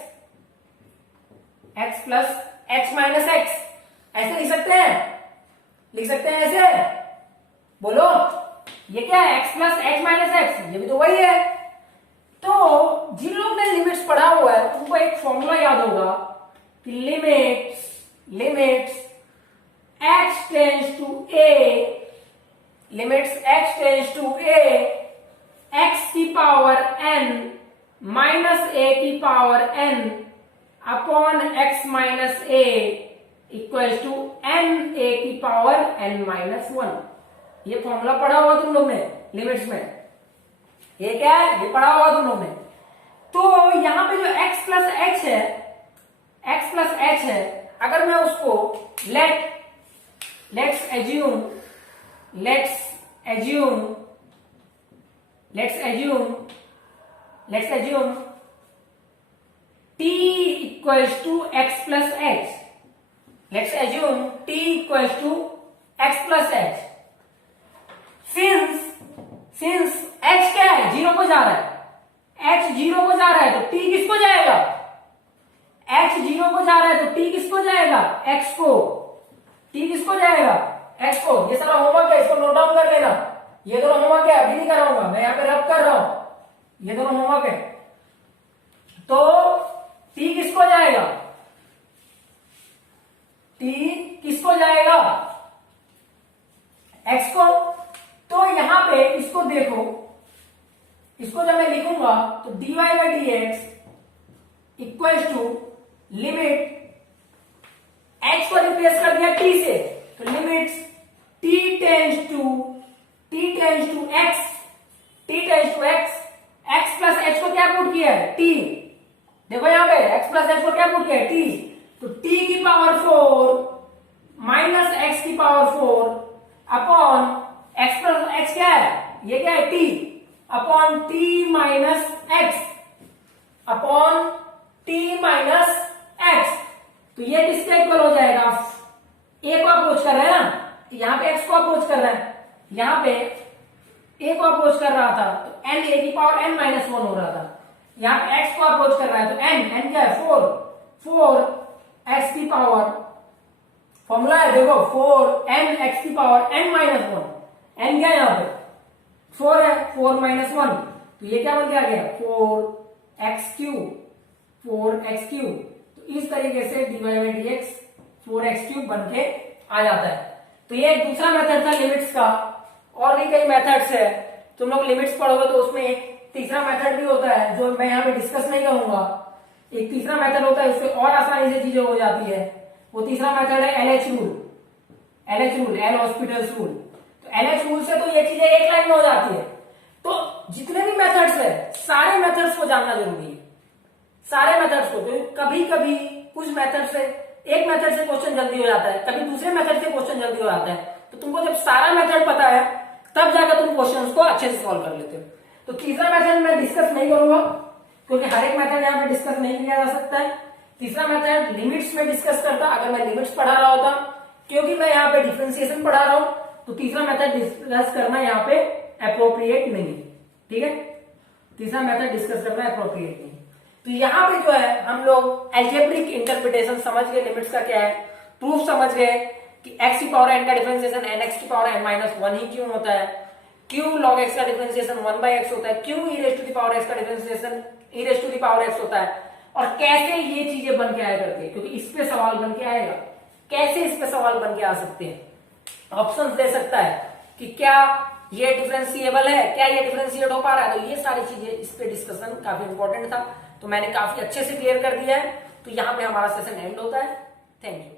x plus h minus x, ऐसे लिख सकते हैं, लिख सकते हैं ऐसे। बोलो ये क्या है, x plus h minus x, ये भी तो वही है। तो जिन लोग ने लिमिट्स पढ़ा हुआ है उनको एक फॉर्मूला याद होगा कि limits h tends to a, limits h tends to a x की पावर n माइनस a की power n upon x minus a equal to n a की पावर n माइनस 1। ये फॉर्मूला पढ़ा हुआ तुम लोग ने लिमिट्स में, ये क्या है, ये पढ़ा हुआ तुम लोग ने। तो यहां पे जो x प्लस h है, x प्लस h है, अगर मैं उसको let's assume t equals to x plus h, let's assume t equals to x plus h। Since h क्या है, 0 को जा रहा है, h 0 को जा रहा है तो t किसको जाएगा, h 0 को जा रहा है तो t किसको जाएगा, x को, t किसको जाएगा, x को। ये सारा होमवर्क है, इसको नोट डाउन कर लेना। ये दोनों होमवर्क है, अभी नहीं कराऊंगा मैं, यहाँ पे रब कर रहा हूं, ये दोनों होमवर्क है। तो t किसको जाएगा, t किसको जाएगा, x को। तो यहां पे इसको देखो, इसको जब मैं लिखूंगा तो dy by d x equal to limit h को रिप्लेस कर दिया t से, तो limit t tends to x plus h को क्या पुट किया है, t। देखो यहां पे x प्लस h को क्या पुट किया है, t। तो t की पावर 4 माइनस x की power 4 upon x plus h क्या है, ये क्या है, t upon t minus x, upon t minus x। तो ये किसके इक्वल हो जाएगा, a को अप्रोच कर रहा है ना, तो यहां पे x को अप्रोच कर रहा है, यहां पे a को अप्रोच कर रहा था तो n a की पावर n माइनस 1 हो रहा था, यहां पे x को अप्रोच कर रहा है तो n क्या है, 4 x की पावर, फॉर्मूला है देखो 4n x की पावर n माइनस 1, n क्या है यहाँ पे 4 है, 4 माइनस 1, तो ये क्या बन के आ गया 4x क्यूब। तो इस तरीके से dy by d x 4x cube बन के आ जाता है। तो ये एक दूसरा मेथड था लिमिट्स का, और भी कई मेथड्स है, तुम लोग लिमिट्स पढ़ोगे तो उसमें एक तीसरा मेथड भी होता है जो मैं यहाँ पे डिस्कस नहीं करूंगा। एक तीसरा मेथड होता है, उससे और आसानी से चीजें हो जाती है। वो तीसरा मेथड है LH rule, L hospitals rule. तो LH रूल से तो ये चीजें एक लाइन में हो जाती है। तो जितने भी मेथड्स है सारे मेथड्स को जानना जरूरी है, सारे मेथड्स को। तो कभी कभी कुछ मेथड से, एक मेथड से क्वेश्चन जल्दी हो जाता है, कभी दूसरे मेथड से क्वेश्चन जल्दी हो जाता है। तो तुमको जब सारा मेथड पता है तब जाकर तुम क्वेश्चन को अच्छे से सॉल्व कर लेते हो। तो तीसरा मेथड मैं डिस्कस नहीं करूंगा क्योंकि हर एक मेथड यहाँ पे डिस्कस नहीं किया जा सकता है। तीसरा मेथड लिमिट्स में डिस्कस करता अगर मैं लिमिट्स पढ़ा रहा होता, क्योंकि मैं यहाँ पे डिफरेंशिएशन पढ़ा रहा हूं तो तीसरा मेथड डिस्कस करना यहाँ पे अप्रोप्रिएट नहीं है। ठीक है, तीसरा मेथड डिस्कस करना अप्रोप्रिएट नहीं। तो यहाँ पे जो है हम लोग एल्जेब्रिक इंटरप्रिटेशन समझ गए, लिमिट्स का क्या है, प्रूफ समझ गए कि x की पावर n का डिफरेंशिएशन nx की पावर n माइनस 1 ही क्यों होता है, क्यों log x का डिफरेंशिएशन 1/x होता है, क्यों e raise to the power x का differentiation e raise to the power x होता है, और कैसे ये चीजें बन के आया करती है, क्योंकि इस पे सवाल बन के आएगा। कैसे इस पे सवाल बन के आ सकते हैं, ऑप्शंस दे सकता है कि क्या ये डिफरेंशिएबल है, क्या ये डिफरेंशिएट हो पा रहा है। तो ये सारी चीजें, इस पे डिस्कशन काफी इंपॉर्टेंट था, तो मैंने काफी अच्छे से क्लियर कर दिया है। तो यहाँ पे हमारा सेशन एंड होता है। Thank you.